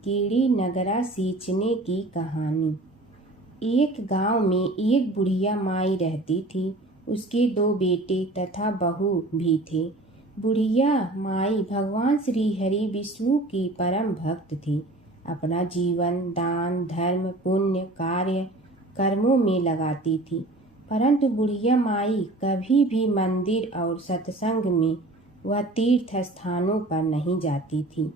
कीड़ी नगरा सींचने की कहानी। एक गांव में एक बुढ़िया माई रहती थी। उसके 2 बेटे तथा बहू भी थे। बुढ़िया माई भगवान श्री हरि विष्णु की परम भक्त थी। अपना जीवन दान धर्म पुण्य कार्य कर्मों में लगाती थी। परंतु बुढ़िया माई कभी भी मंदिर और सत्संग में वह तीर्थ स्थानों पर नहीं जाती थी।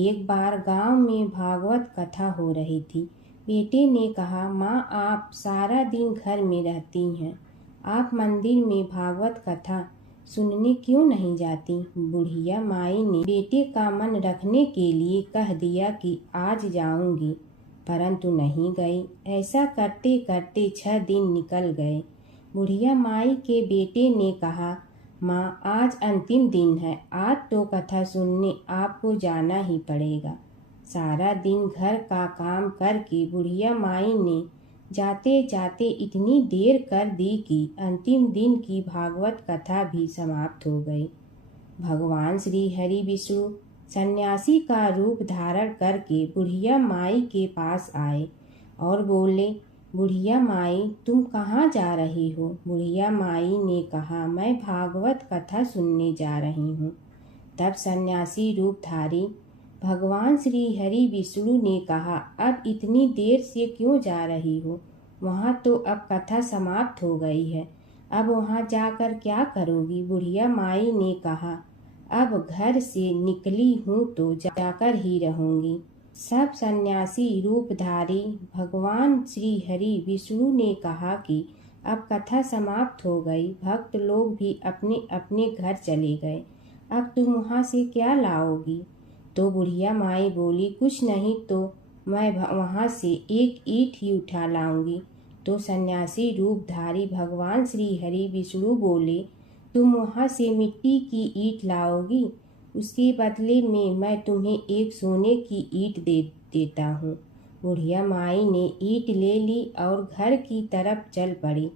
एक बार गांव में भागवत कथा हो रही थी। बेटे ने कहा, माँ आप सारा दिन घर में रहती हैं, आप मंदिर में भागवत कथा सुनने क्यों नहीं जाती? बुढ़िया माई ने बेटे का मन रखने के लिए कह दिया कि आज जाऊंगी, परंतु नहीं गई। ऐसा करते करते 6 दिन निकल गए। बुढ़िया माई के बेटे ने कहा, माँ आज अंतिम दिन है, आज तो कथा सुनने आपको जाना ही पड़ेगा। सारा दिन घर का काम करके बुढ़िया माई ने जाते जाते इतनी देर कर दी कि अंतिम दिन की भागवत कथा भी समाप्त हो गई। भगवान श्री हरि विष्णु सन्यासी का रूप धारण करके बुढ़िया माई के पास आए और बोले, बुढ़िया माई तुम कहाँ जा रही हो? बुढ़िया माई ने कहा, मैं भागवत कथा सुनने जा रही हूँ। तब सन्यासी रूपधारी भगवान श्री हरि विष्णु ने कहा, अब इतनी देर से क्यों जा रही हो? वहाँ तो अब कथा समाप्त हो गई है, अब वहाँ जाकर क्या करोगी? बुढ़िया माई ने कहा, अब घर से निकली हूँ तो जाकर ही रहूंगी। सब सन्यासी रूपधारी भगवान श्री हरि विष्णु ने कहा कि अब कथा समाप्त हो गई, भक्त लोग भी अपने अपने घर चले गए, अब तुम वहाँ से क्या लाओगी? तो बुढ़िया माई बोली, कुछ नहीं तो मैं वहाँ से एक ईंट ही उठा लाऊंगी। तो सन्यासी रूपधारी भगवान श्री हरि विष्णु बोले, तुम वहाँ से मिट्टी की ईंट लाओगी, उसके बदले में मैं तुम्हें एक सोने की ईंट देता हूँ। बुढ़िया माई ने ईंट ले ली और घर की तरफ चल पड़ी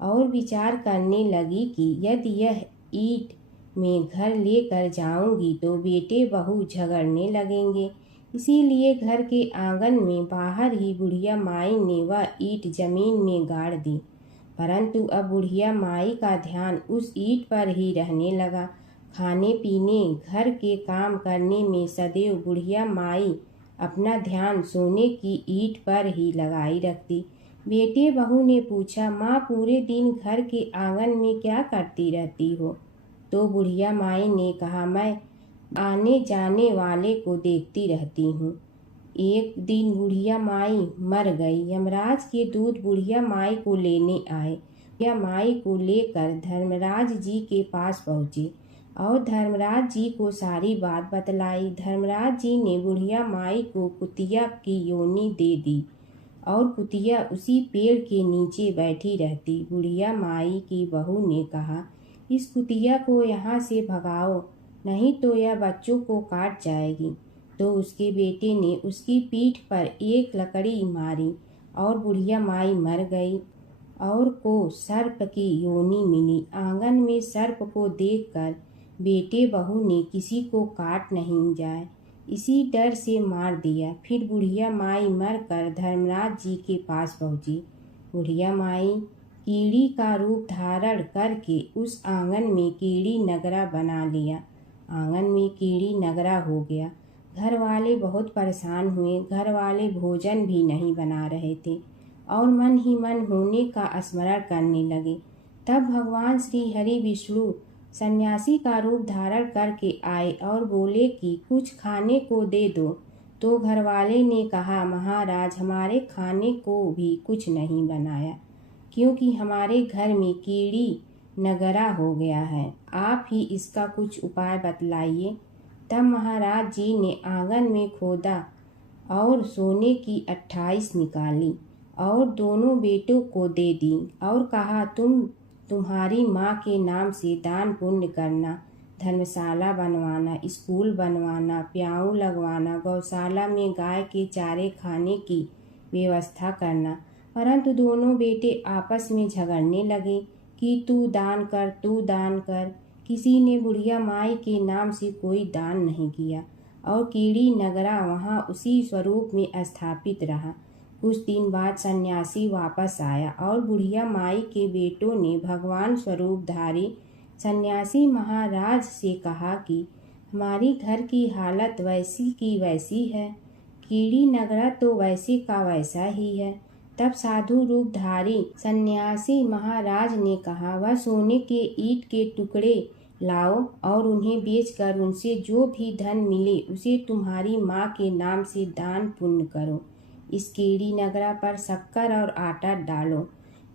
और विचार करने लगी कि यदि यह ईंट मैं घर लेकर जाऊंगी तो बेटे बहू झगड़ने लगेंगे। इसीलिए घर के आंगन में बाहर ही बुढ़िया माई ने वह ईंट जमीन में गाड़ दी। परंतु अब बुढ़िया माई का ध्यान उस ईंट पर ही रहने लगा। खाने पीने घर के काम करने में सदैव बुढ़िया माई अपना ध्यान सोने की ईंट पर ही लगाई रखती। बेटे बहू ने पूछा, माँ पूरे दिन घर के आंगन में क्या करती रहती हो? तो बुढ़िया माई ने कहा, मैं आने जाने वाले को देखती रहती हूँ। एक दिन बुढ़िया माई मर गई। यमराज के दूत बुढ़िया माई को लेने आए। बुढ़िया माई को लेकर धर्मराज जी के पास पहुँचे और धर्मराज जी को सारी बात बतलाई। धर्मराज जी ने बुढ़िया माई को कुतिया की योनि दे दी और कुतिया उसी पेड़ के नीचे बैठी रहती। बुढ़िया माई की बहू ने कहा, इस कुतिया को यहाँ से भगाओ, नहीं तो यह बच्चों को काट जाएगी। तो उसके बेटे ने उसकी पीठ पर एक लकड़ी मारी और बुढ़िया माई मर गई और को सर्प की योनि मिली। आंगन में सर्प को देखकर बेटे बहू ने किसी को काट नहीं जाए इसी डर से मार दिया। फिर बुढ़िया माई मरकर धर्मराज जी के पास पहुंची। बुढ़िया माई कीड़ी का रूप धारण करके उस आंगन में कीड़ी नगरा बना लिया। आंगन में कीड़ी नगरा हो गया। घर वाले बहुत परेशान हुए। घर वाले भोजन भी नहीं बना रहे थे और मन ही मन होने का स्मरण करने लगे। तब भगवान श्री हरि विष्णु सन्यासी का रूप धारण करके आए और बोले कि कुछ खाने को दे दो। तो घरवाले ने कहा, महाराज हमारे खाने को भी कुछ नहीं बनाया, क्योंकि हमारे घर में कीड़ी नगरा हो गया है, आप ही इसका कुछ उपाय बतलाइए। तब महाराज जी ने आंगन में खोदा और सोने की 28 निकाली और दोनों बेटों को दे दी और कहा, तुम्हारी माँ के नाम से दान पुण्य करना, धर्मशाला बनवाना, स्कूल बनवाना, प्याऊ लगवाना, गौशाला में गाय के चारे खाने की व्यवस्था करना। परंतु दोनों बेटे आपस में झगड़ने लगे कि तू दान कर, तू दान कर। किसी ने बुढ़िया माई के नाम से कोई दान नहीं किया और कीड़ी नगरा वहाँ उसी स्वरूप में स्थापित रहा। कुछ दिन बाद सन्यासी वापस आया और बुढ़िया माई के बेटों ने भगवान स्वरूपधारी सन्यासी महाराज से कहा कि हमारी घर की हालत वैसी की वैसी है, कीड़ी नगरा तो वैसे का वैसा ही है। तब साधु रूपधारी सन्यासी महाराज ने कहा, वह सोने के ईंट के टुकड़े लाओ और उन्हें बेचकर उनसे जो भी धन मिले उसे तुम्हारी माँ के नाम से दान पुण्य करो। इस कीड़ी नगरा पर शक्कर और आटा डालो।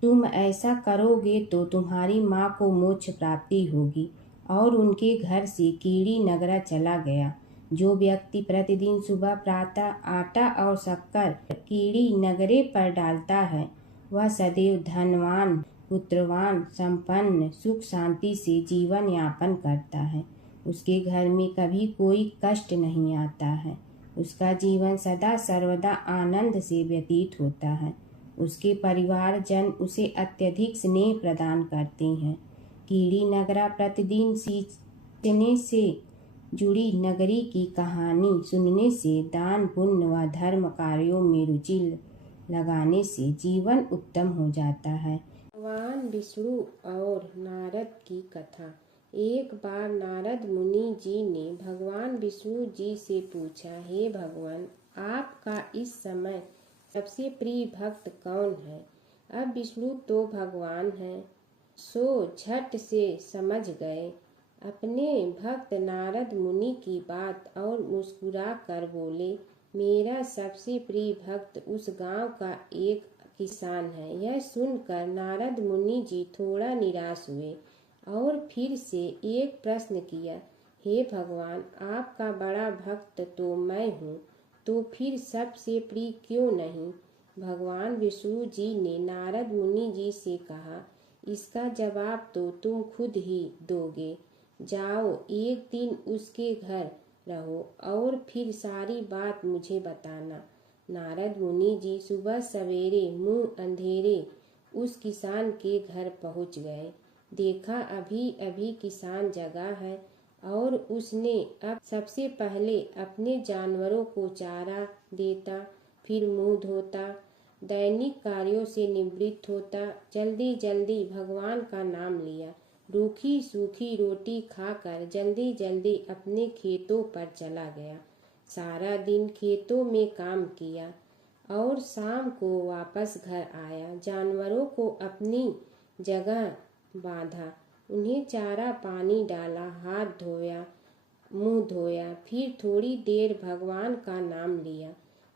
तुम ऐसा करोगे तो तुम्हारी माँ को मोक्ष प्राप्ति होगी। और उनके घर से कीड़ी नगरा चला गया। जो व्यक्ति प्रतिदिन सुबह प्रातः आटा और शक्कर कीड़ी नगरे पर डालता है वह सदैव धनवान, पुत्रवान, संपन्न, सुख शांति से जीवन यापन करता है। उसके घर में कभी कोई कष्ट नहीं आता है। उसका जीवन सदा सर्वदा आनंद से व्यतीत होता है। उसके परिवारजन उसे अत्यधिक स्नेह प्रदान करते हैं। कीड़ी नगरा प्रतिदिन सींचने से जुड़ी नगरी की कहानी सुनने से, दान पुण्य व धर्म कार्यों में रुचि लगाने से जीवन उत्तम हो जाता है। भगवान विष्णु और नारद की कथा। एक बार नारद मुनि जी ने भगवान विष्णु जी से पूछा, हे भगवान, आपका इस समय सबसे प्रिय भक्त कौन है? अब विष्णु तो भगवान हैं, सो झट से समझ गए अपने भक्त नारद मुनि की बात और मुस्कुरा कर बोले, मेरा सबसे प्रिय भक्त उस गांव का एक किसान है। यह सुनकर नारद मुनि जी थोड़ा निराश हुए और फिर से एक प्रश्न किया, हे भगवान, आपका बड़ा भक्त तो मैं हूँ, तो फिर सबसे प्रिय क्यों नहीं? भगवान विष्णु जी ने नारद मुनि जी से कहा, इसका जवाब तो तुम खुद ही दोगे। जाओ, एक दिन उसके घर रहो और फिर सारी बात मुझे बताना। नारद मुनि जी सुबह सवेरे मुंह अंधेरे उस किसान के घर पहुंच गए। देखा अभी अभी किसान जगा है और उसने अब सबसे पहले अपने जानवरों को चारा देता, फिर मुंह धोता, दैनिक कार्यों से निवृत्त होता, जल्दी जल्दी भगवान का नाम लिया, रूखी सूखी रोटी खाकर जल्दी जल्दी अपने खेतों पर चला गया। सारा दिन खेतों में काम किया और शाम को वापस घर आया। जानवरों को अपनी जगह बांधा, उन्हें चारा पानी डाला, हाथ धोया, मुंह धोया, फिर थोड़ी देर भगवान का नाम लिया,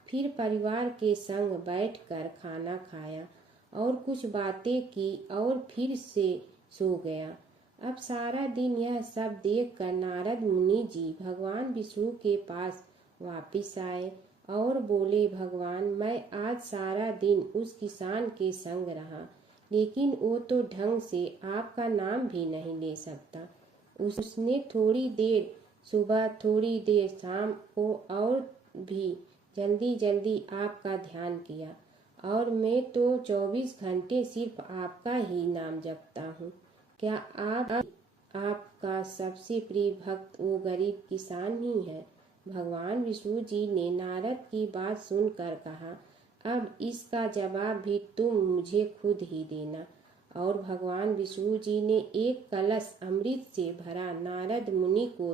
फिर परिवार के संग बैठकर खाना खाया और कुछ बातें की और फिर से सो गया। अब सारा दिन यह सब देखकर नारद मुनि जी भगवान विष्णु के पास वापिस आए और बोले, भगवान, मैं आज सारा दिन उस किसान के संग रहा, लेकिन वो तो ढंग से आपका नाम भी नहीं ले सकता। उसने थोड़ी देर सुबह, थोड़ी देर शाम को और भी जल्दी जल्दी आपका ध्यान किया, और मैं तो 24 घंटे सिर्फ आपका ही नाम जपता हूँ। क्या आपका सबसे प्रिय भक्त वो गरीब किसान ही है? भगवान विष्णु जी ने नारद की बात सुनकर कहा, अब इसका जवाब भी तुम मुझे खुद ही देना। और भगवान विष्णु जी ने एक कलश अमृत से भरा नारद मुनि को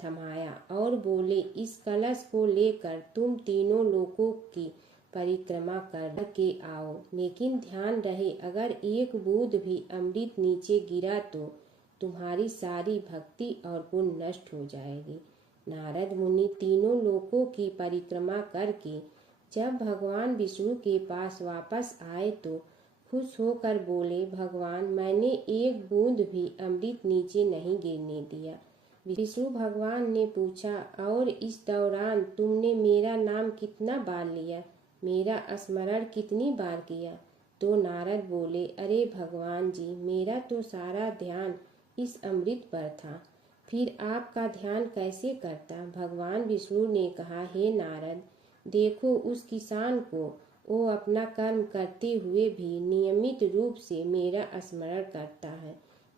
थमाया और बोले, इस कलश को लेकर तुम तीनों लोकों की परिक्रमा करके आओ, लेकिन ध्यान रहे अगर एक बूंद भी अमृत नीचे गिरा तो तुम्हारी सारी भक्ति और पुण्य नष्ट हो जाएगी। नारद मुनि तीनों लोकों की परिक्रमा करके जब भगवान विष्णु के पास वापस आए तो खुश होकर बोले, भगवान, मैंने एक बूंद भी अमृत नीचे नहीं गिरने दिया। विष्णु भगवान ने पूछा, और इस दौरान तुमने मेरा नाम कितना बार लिया, मेरा स्मरण कितनी बार किया? तो नारद बोले, अरे भगवान जी, मेरा तो सारा ध्यान इस अमृत पर था, फिर आपका ध्यान कैसे करता? भगवान विष्णु ने कहा, हे नारद, देखो उस किसान को, वो अपना कर्म करते हुए भी नियमित रूप से मेरा स्मरण करता है,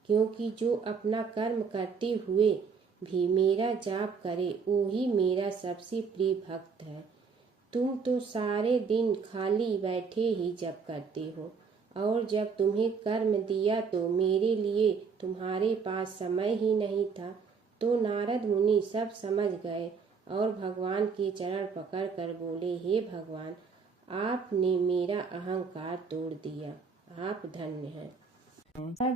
क्योंकि जो अपना कर्म करते हुए भी मेरा जाप करे वही मेरा सबसे प्रिय भक्त है। तुम तो सारे दिन खाली बैठे ही जप करते हो, और जब तुम्हें कर्म दिया तो मेरे लिए तुम्हारे पास समय ही नहीं था। तो नारद मुनि सब समझ गए और भगवान के चरण पकड़ कर बोले, हे भगवान, आपने मेरा अहंकार तोड़ दिया, आप धन्य हैं।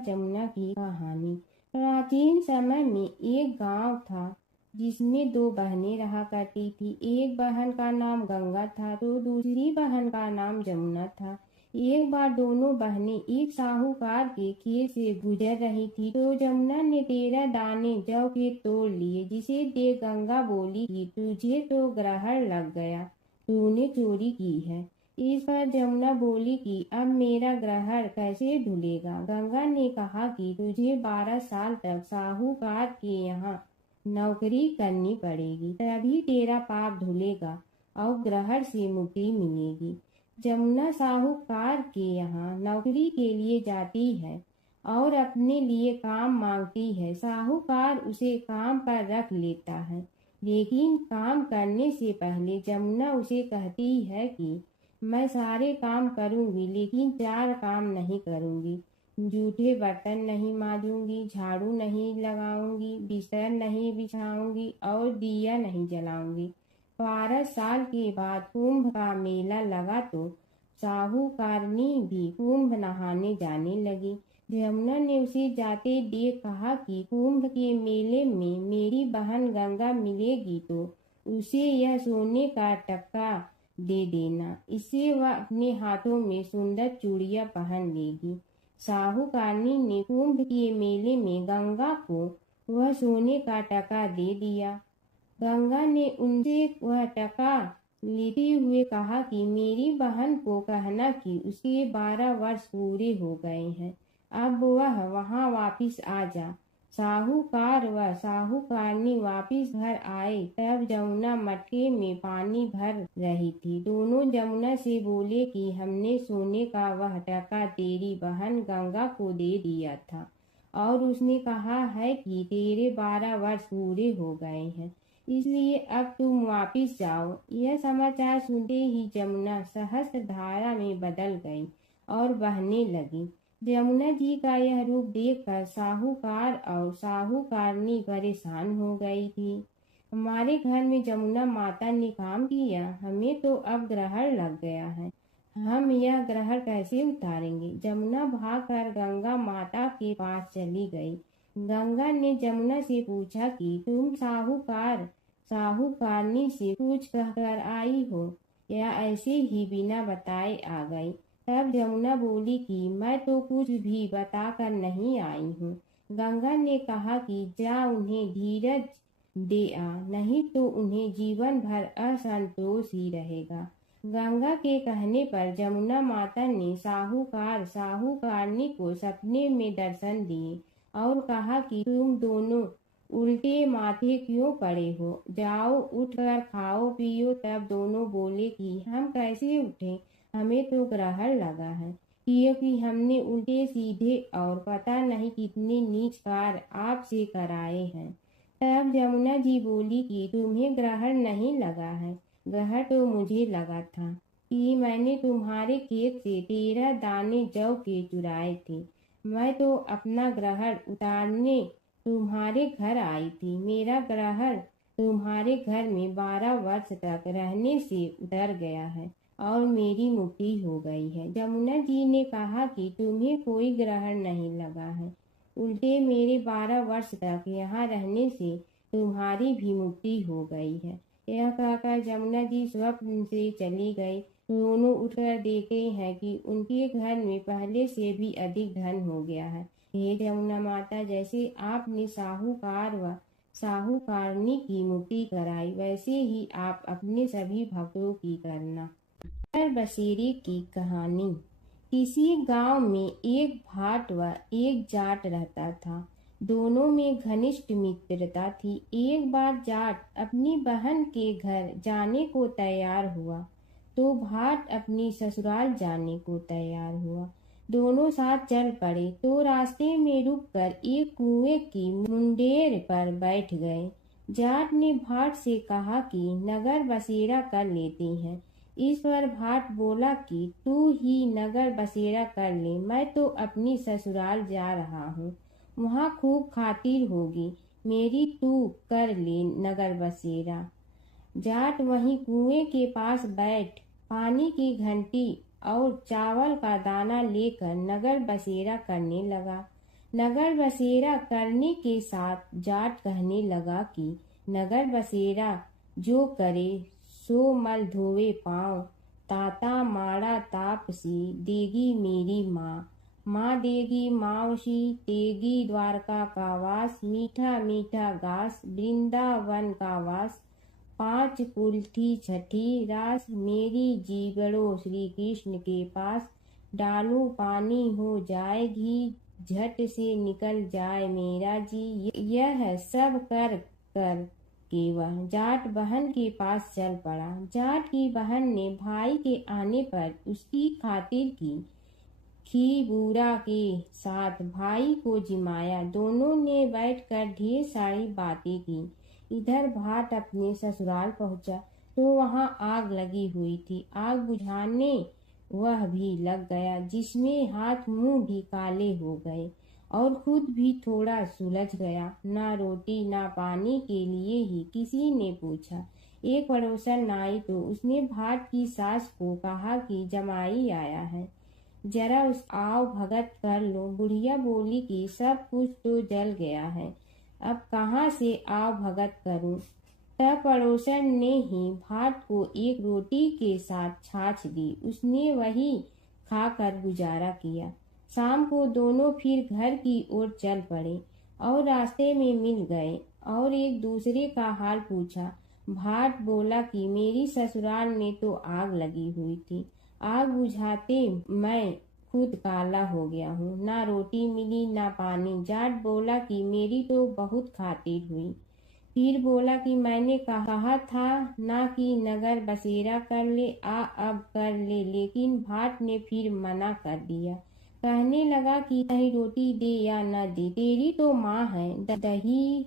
जमुना की कहानी। प्राचीन समय में एक गांव था जिसमें दो बहनें रहा करती थी। एक बहन का नाम गंगा था तो दूसरी बहन का नाम जमुना था। एक बार दोनों बहनें एक साहूकार के खेत से गुजर रही थी तो जमुना ने 13 दाने जौ के तोड़ लिए, जिसे देख गंगा बोली कि तुझे तो ग्रहण लग गया, तूने चोरी की है। इस पर जमुना बोली कि अब मेरा ग्रहण कैसे धुलेगा। गंगा ने कहा कि तुझे 12 साल तक साहूकार के यहाँ नौकरी करनी पड़ेगी, तभी तेरा पाप धुलेगा और ग्रहण से मुक्ति मिलेगी। जमुना साहूकार के यहाँ नौकरी के लिए जाती है और अपने लिए काम मांगती है। साहूकार उसे काम पर रख लेता है, लेकिन काम करने से पहले जमुना उसे कहती है कि मैं सारे काम करूंगी लेकिन 4 काम नहीं करूंगी। जूठे बर्तन नहीं मांजूंगी, झाड़ू नहीं लगाऊंगी, बिस्तर नहीं बिछाऊंगी और दिया नहीं जलाऊंगी। 12 साल के बाद कुंभ का मेला लगा तो साहूकारनी भी कुंभ नहाने जाने लगी। जमुना ने उसे जाते देख कहा कि कुंभ के मेले में मेरी बहन गंगा मिलेगी तो उसे यह सोने का टक्का दे देना, इससे वह अपने हाथों में सुंदर चूड़ियां पहन लेगी। साहूकारनी ने कुंभ के मेले में गंगा को वह सोने का टका दे दिया। गंगा ने उनसे वह टका लेते हुए कहा कि मेरी बहन को कहना कि उसके 12 वर्ष पूरे हो गए हैं, अब वह वहां वापिस आ जा। साहूकार व साहूकारनी वापिस घर आए तब जमुना मटके में पानी भर रही थी। दोनों जमुना से बोले कि हमने सोने का वह टका तेरी बहन गंगा को दे दिया था और उसने कहा है कि तेरे 12 वर्ष पूरे हो गए हैं, इसलिए अब तुम वापिस जाओ। यह समाचार सुनते ही जमुना सहस्त्र धारा में बदल गई और बहने लगी। जमुना जी का यह रूप देखकर साहूकार और साहूकारनी परेशान हो गई थी। हमारे घर में जमुना माता ने काम किया, हमें तो अब ग्रहण लग गया है, हम यह ग्रहण कैसे उतारेंगे। जमुना भागकर गंगा माता के पास चली गई। गंगा ने जमुना से पूछा कि तुम साहूकारनी से कुछ कहकर आई हो या ऐसे ही बिना बताए आ गई। तब जमुना बोली कि मैं तो कुछ भी बताकर नहीं आई हूँ। गंगा ने कहा कि जा उन्हें धीरज दे आ, नहीं तो उन्हें जीवन भर असंतोष ही रहेगा। गंगा के कहने पर जमुना माता ने साहूकारनी को सपने में दर्शन दिए और कहा कि तुम दोनों उल्टे माथे क्यों पड़े हो, जाओ उठकर खाओ पियो। तब दोनों बोले कि हम कैसे उठे, हमें तो ग्रहण लगा है, क्योंकि हमने उल्टे सीधे और पता नहीं कितने नीच कार्य आपसे कराए हैं। तब जमुना जी बोली कि तुम्हें ग्रहण नहीं लगा है, ग्रहण तो मुझे लगा था कि मैंने तुम्हारे खेत से 13 दाने जौ के चुराए थे। मैं तो अपना ग्रहण उतारने तुम्हारे घर आई थी। मेरा ग्रहण तुम्हारे घर में 12 वर्ष तक रहने से उतर गया है और मेरी मुक्ति हो गई है। जमुना जी ने कहा कि तुम्हें कोई ग्रहण नहीं लगा है, उल्टे मेरे 12 वर्ष तक यहाँ रहने से तुम्हारी भी मुक्ति हो गई है। यह कहकर जमुना जी स्वप्न से चली गई। दोनों उठकर देखते हैं कि उनके घर में पहले से भी अधिक धन हो गया है। हे जमुना माता, जैसे आपने साहूकार व साहूकारनी की मुक्ति कराई, वैसे ही आप अपने सभी भक्तों की करना। बसेरे की कहानी। किसी गांव में एक भाट व एक जाट रहता था। दोनों में घनिष्ठ मित्रता थी। एक बार जाट अपनी बहन के घर जाने को तैयार हुआ तो भाट अपनी ससुराल जाने को तैयार हुआ। दोनों साथ चल पड़े तो रास्ते में रुककर एक कुएं की मुंडेर पर बैठ गए। जाट ने भाट से कहा कि नगर बसेरा कर लेते हैं। इस पर भाट बोला कि तू ही नगर बसेरा कर ले, मैं तो अपनी ससुराल जा रहा हूँ, वहाँ खूब खातिर होगी मेरी, तू कर ले नगर बसेरा। जाट वहीं कुएं के पास बैठ पानी की घंटी और चावल का दाना लेकर नगर बसेरा करने लगा। नगर बसेरा करने के साथ जाट कहने लगा कि नगर बसेरा जो करे सो मल धोवे पाँव, ताता माड़ा तापसी देगी मेरी माँ, माँ देगी मावशी तेगी द्वारका का वास, मीठा मीठा घास वृंदावन का वास, पांच कुल्थी छठी रास मेरी जीगड़ो श्री कृष्ण के पास, डालू पानी हो जाए घी झट से निकल जाए मेरा जी। यह सब कर कर के वह जाट बहन के पास चल पड़ा। जाट की बहन ने भाई के आने पर उसकी खातिर की खी बूरा के साथ भाई को जिमाया। दोनों ने बैठकर ढेर सारी बातें की। इधर भाट अपने ससुराल पहुंचा तो वहां आग लगी हुई थी। आग बुझाने वह भी लग गया, जिसमें हाथ मुंह भी काले हो गए और खुद भी थोड़ा सुलझ गया। ना रोटी ना पानी के लिए ही किसी ने पूछा। एक पड़ोसन आई तो उसने भाट की सास को कहा कि जमाई आया है, जरा उस आओ भगत कर लो। बुढ़िया बोली कि सब कुछ तो जल गया है, अब कहाँ से आओ भगत करूं। तब पड़ोसन ने ही भाट को एक रोटी के साथ छाछ दी। उसने वही खाकर गुजारा किया। शाम को दोनों फिर घर की ओर चल पड़े और रास्ते में मिल गए और एक दूसरे का हाल पूछा। भाट बोला कि मेरी ससुराल में तो आग लगी हुई थी, आग बुझाते मैं खुद काला हो गया हूँ, ना रोटी मिली ना पानी। जाट बोला कि मेरी तो बहुत खातिर हुई। फिर बोला कि मैंने कहा था ना कि नगर बसेरा कर ले, आ अब कर ले, लेकिन भाट ने फिर मना कर दिया। कहने लगा कि चाहे रोटी दे या न दे, तेरी तो माँ है, दही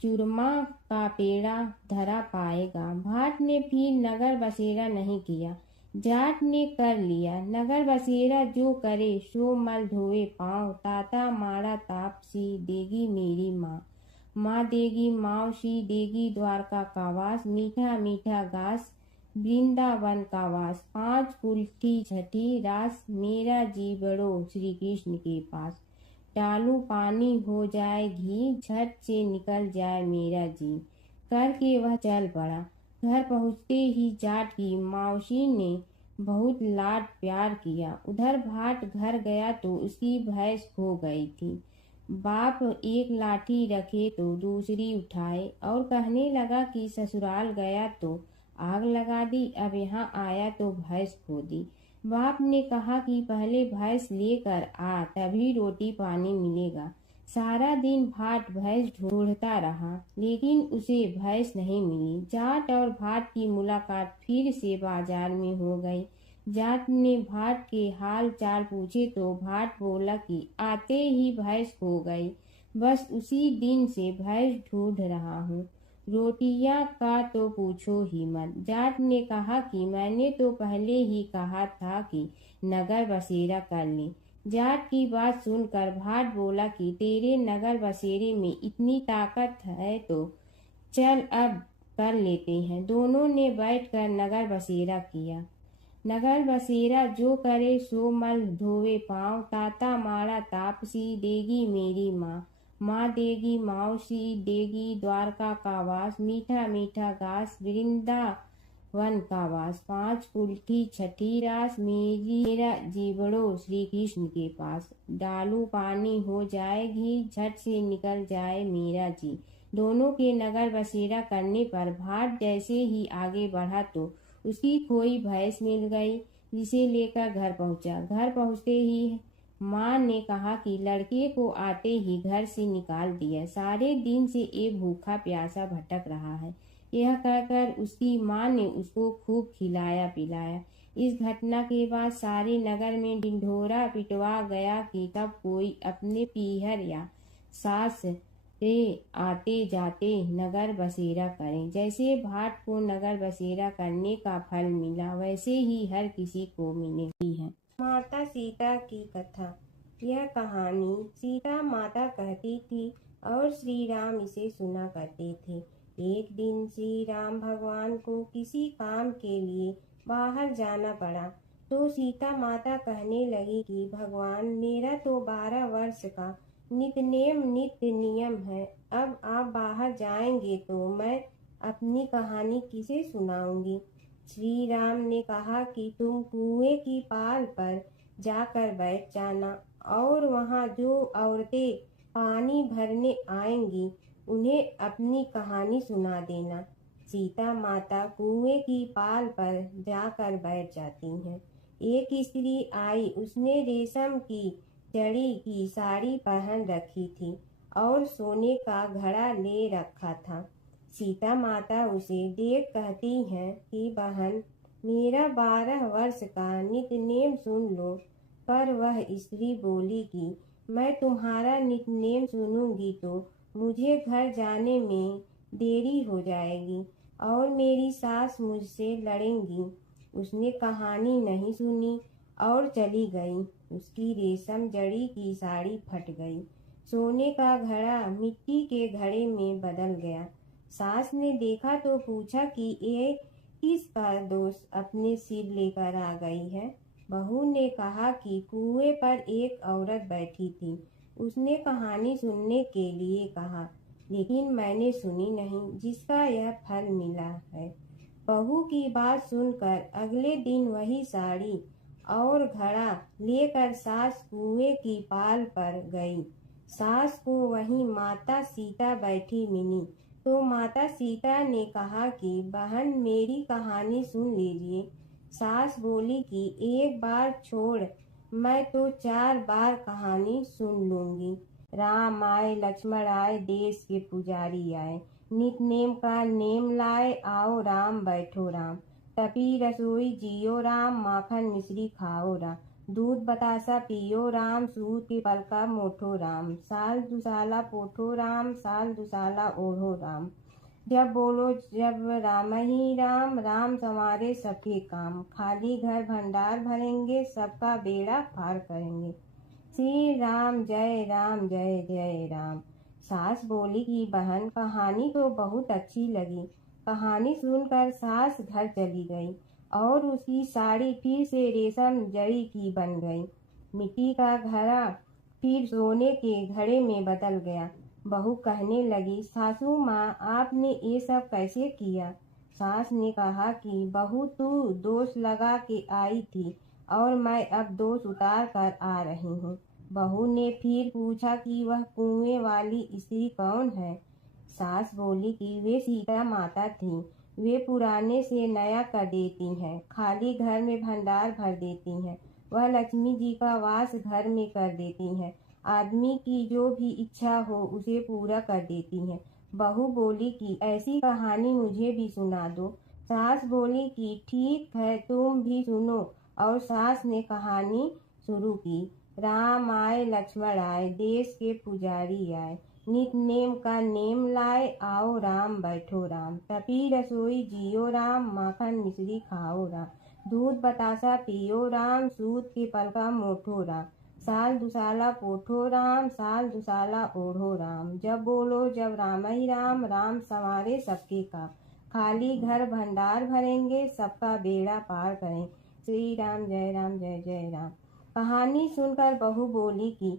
चूरमा का पेड़ा धरा पाएगा। भाट ने फिर नगर बसेरा नहीं किया, जाट ने कर लिया। नगर बसेरा जो करे सो मल धोवे पाँव, ताता माड़ा तापसी देगी मेरी माँ, माँ देगी मावशी देगी द्वारका का वास, मीठा मीठा घास वृंदावन का वास, पांच कुल्ठी छठी रास मेरा जी बड़ो श्री कृष्ण के पास, डालू पानी हो जाए घी झट से निकल जाए मेरा जी। करके वह चल पड़ा। घर पहुँचते ही जाट की मावशी ने बहुत लाड प्यार किया। उधर भाट घर गया तो उसकी भैंस खो गई थी। बाप एक लाठी रखे तो दूसरी उठाए और कहने लगा कि ससुराल गया तो आग लगा दी, अब यहाँ आया तो भैंस खो दी। बाप ने कहा कि पहले भैंस लेकर आ, तभी रोटी पानी मिलेगा। सारा दिन भाट भैंस ढूंढता रहा, लेकिन उसे भैंस नहीं मिली। जाट और भाट की मुलाकात फिर से बाजार में हो गई। जाट ने भाट के हाल चाल पूछे तो भाट बोला कि आते ही भैंस खो गई, बस उसी दिन से भैंस ढूंढ रहा हूँ। रोटियां का तो पूछो ही मत। जाट ने कहा कि मैंने तो पहले ही कहा था कि नगर बसेरा कर ले। जाट की बात सुनकर भाट बोला कि तेरे नगर बसेरे में इतनी ताकत है तो चल अब कर लेते हैं। दोनों ने बैठकर नगर बसेरा किया। नगर बसेरा जो करे सो मल धोवे पाँव, ताता माड़ा तापसी देगी मेरी माँ, माँ देगी मावशी देगी द्वारका का वास, मीठा मीठा घास वृंदावन का वास, पांच कुल्ठी छठी रास मेरा जीवड़ो श्री कृष्ण के पास, डालू पानी हो जाए घी झट से निकल जाए मेरा जी। दोनों के नगर बसेरा करने पर भाट जैसे ही आगे बढ़ा तो उसकी खोई भैंस मिल गई, जिसे लेकर घर पहुंचा। घर पहुंचते ही माँ ने कहा कि लड़के को आते ही घर से निकाल दिया, सारे दिन से ये भूखा प्यासा भटक रहा है। यह कहकर उसकी माँ ने उसको खूब खिलाया पिलाया। इस घटना के बाद सारे नगर में ढिंढोरा पिटवा गया कि तब कोई अपने पीहर या सास से आते जाते नगर बसेरा करें। जैसे भाट को नगर बसेरा करने का फल मिला, वैसे ही हर किसी को मिलेगी है। माता सीता की कथा। यह कहानी सीता माता कहती थी और श्री राम इसे सुना करते थे। एक दिन श्री राम भगवान को किसी काम के लिए बाहर जाना पड़ा, तो सीता माता कहने लगी कि भगवान, मेरा तो 12 वर्ष का नित्य नियम है। अब आप बाहर जाएंगे तो मैं अपनी कहानी किसे सुनाऊंगी। श्री राम ने कहा कि तुम कुएं की पाल पर जाकर बैठ जाना और वहां जो औरतें पानी भरने आएंगी उन्हें अपनी कहानी सुना देना। सीता माता कुएं की पाल पर जाकर बैठ जाती हैं। एक स्त्री आई, उसने रेशम की जड़ी की साड़ी पहन रखी थी और सोने का घड़ा ले रखा था। सीता माता उसे देख कहती हैं कि बहन, मेरा 12 वर्ष का नित्य नेम सुन लो। पर वह स्त्री बोली कि मैं तुम्हारा नित्य नेम सुनूंगी तो मुझे घर जाने में देरी हो जाएगी और मेरी सास मुझसे लड़ेंगी। उसने कहानी नहीं सुनी और चली गई। उसकी रेशम जड़ी की साड़ी फट गई, सोने का घड़ा मिट्टी के घड़े में बदल गया। सास ने देखा तो पूछा कि ये किसका दोष अपने सिर लेकर आ गई है। बहू ने कहा कि कुएं पर एक औरत बैठी थी, उसने कहानी सुनने के लिए कहा, लेकिन मैंने सुनी नहीं, जिसका यह फल मिला है। बहू की बात सुनकर अगले दिन वही साड़ी और घड़ा लेकर सास कुएं की पाल पर गई। सास को वहीं माता सीता बैठी मिली, तो माता सीता ने कहा कि बहन, मेरी कहानी सुन लीजिए। सास बोली कि एक बार छोड़, मैं तो 4 बार कहानी सुन लूंगी। राम आए लक्ष्मण आए, देश के पुजारी आए, नित नेम का नेम लाए, आओ राम बैठो राम। तपी रसोई जियो राम, माखन मिश्री खाओ राम। दूध बतासा पियो राम, सूत के पल का मोठो राम। साल दुसाला पोठो राम, साल दुसाला ओढ़ो राम। जब बोलो जब राम ही राम, राम संवारे सबके काम। खाली घर भंडार भरेंगे, सबका बेड़ा पार करेंगे। श्री राम जय राम जय जय राम। सास बोली कि बहन, कहानी तो बहुत अच्छी लगी। कहानी सुनकर सास घर चली गई और उसकी साड़ी फिर से रेशम जड़ी की बन गई। मिट्टी का घड़ा फिर सोने के घड़े में बदल गया। बहू कहने लगी, सासू माँ, आपने ये सब कैसे किया। सास ने कहा कि बहू, तू दोष लगा के आई थी और मैं अब दोष उतार कर आ रही हूँ। बहू ने फिर पूछा कि वह कुएं वाली स्त्री कौन है। सास बोली कि वे सीता माता थी। वे पुराने से नया कर देती हैं, खाली घर में भंडार भर देती हैं। वह लक्ष्मी जी का वास घर में कर देती हैं। आदमी की जो भी इच्छा हो उसे पूरा कर देती हैं। बहू बोली कि ऐसी कहानी मुझे भी सुना दो। सास बोली कि ठीक है, तुम भी सुनो। और सास ने कहानी शुरू की। राम आए लक्ष्मण आए, देश के पुजारी आए, नित नेम का नेम लाए, आओ राम बैठो राम। तपी रसोई जियो राम, माखन मिश्री खाओ राम। दूध बतासा पियो राम, सूत के पल का मोठो राम। साल दुसाला पोठो राम, साल दुसाला ओढ़ो राम। जब बोलो जब राम ही राम, राम संवारे सबके काम। खाली घर भंडार भरेंगे, सबका बेड़ा पार करें। श्री राम जय जय राम। कहानी सुनकर बहू बोली कि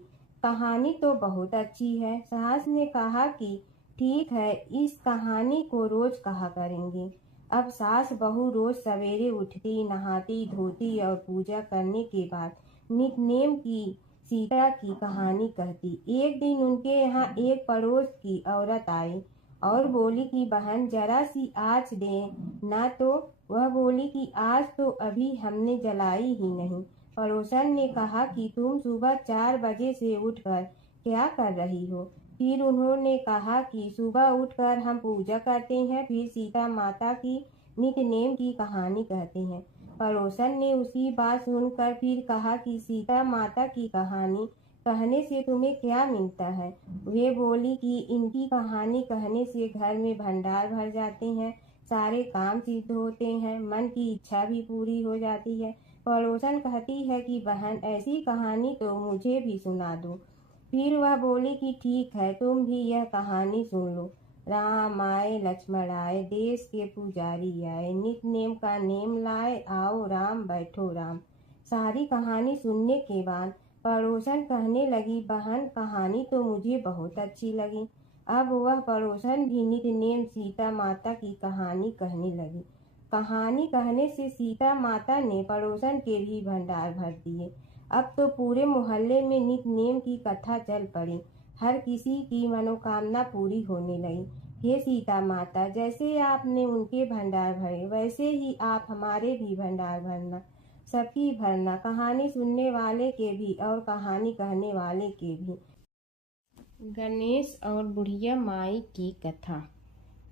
कहानी तो बहुत अच्छी है। सास ने कहा कि ठीक है, इस कहानी को रोज कहा करेंगे। अब सास बहू रोज सवेरे उठती, नहाती धोती और पूजा करने के बाद नित नेम की सीता की कहानी कहती। एक दिन उनके यहाँ एक पड़ोस की औरत आई और बोली कि बहन, जरा सी आँच दे ना। तो वह बोली कि आज तो अभी हमने जलाई ही नहीं। पड़ोसन ने कहा कि तुम सुबह 4 बजे से उठकर क्या कर रही हो। फिर उन्होंने कहा कि सुबह उठकर हम पूजा करते हैं, फिर सीता माता की नित्य नेम की कहानी कहते हैं। पड़ोसन ने उसकी बात सुनकर फिर कहा कि सीता माता की कहानी कहने से तुम्हें क्या मिलता है। वे बोली कि इनकी कहानी कहने से घर में भंडार भर जाते हैं, सारे काम सिद्ध होते हैं, मन की इच्छा भी पूरी हो जाती है। पड़ोसन कहती है कि बहन ऐसी कहानी तो मुझे भी सुना दो। फिर वह बोली कि ठीक है, तुम भी यह कहानी सुन लो। राम आए लक्ष्मण आए, देश के पुजारी आए, नित नेम का नेम लाए, आओ राम बैठो राम। सारी कहानी सुनने के बाद पड़ोसन कहने लगी, बहन कहानी तो मुझे बहुत अच्छी लगी। अब वह पड़ोसन भी नित नेम सीता माता की कहानी कहने लगी। कहानी कहने से सीता माता ने पड़ोसन के भी भंडार भर दिए। अब तो पूरे मोहल्ले में नित नेम की कथा चल पड़ी। हर किसी की मनोकामना पूरी होने लगी। हे सीता माता, जैसे आपने उनके भंडार भरे वैसे ही आप हमारे भी भंडार भरना, सबकी भरना, कहानी सुनने वाले के भी और कहानी कहने वाले के भी। गणेश और बुढ़िया माई की कथा।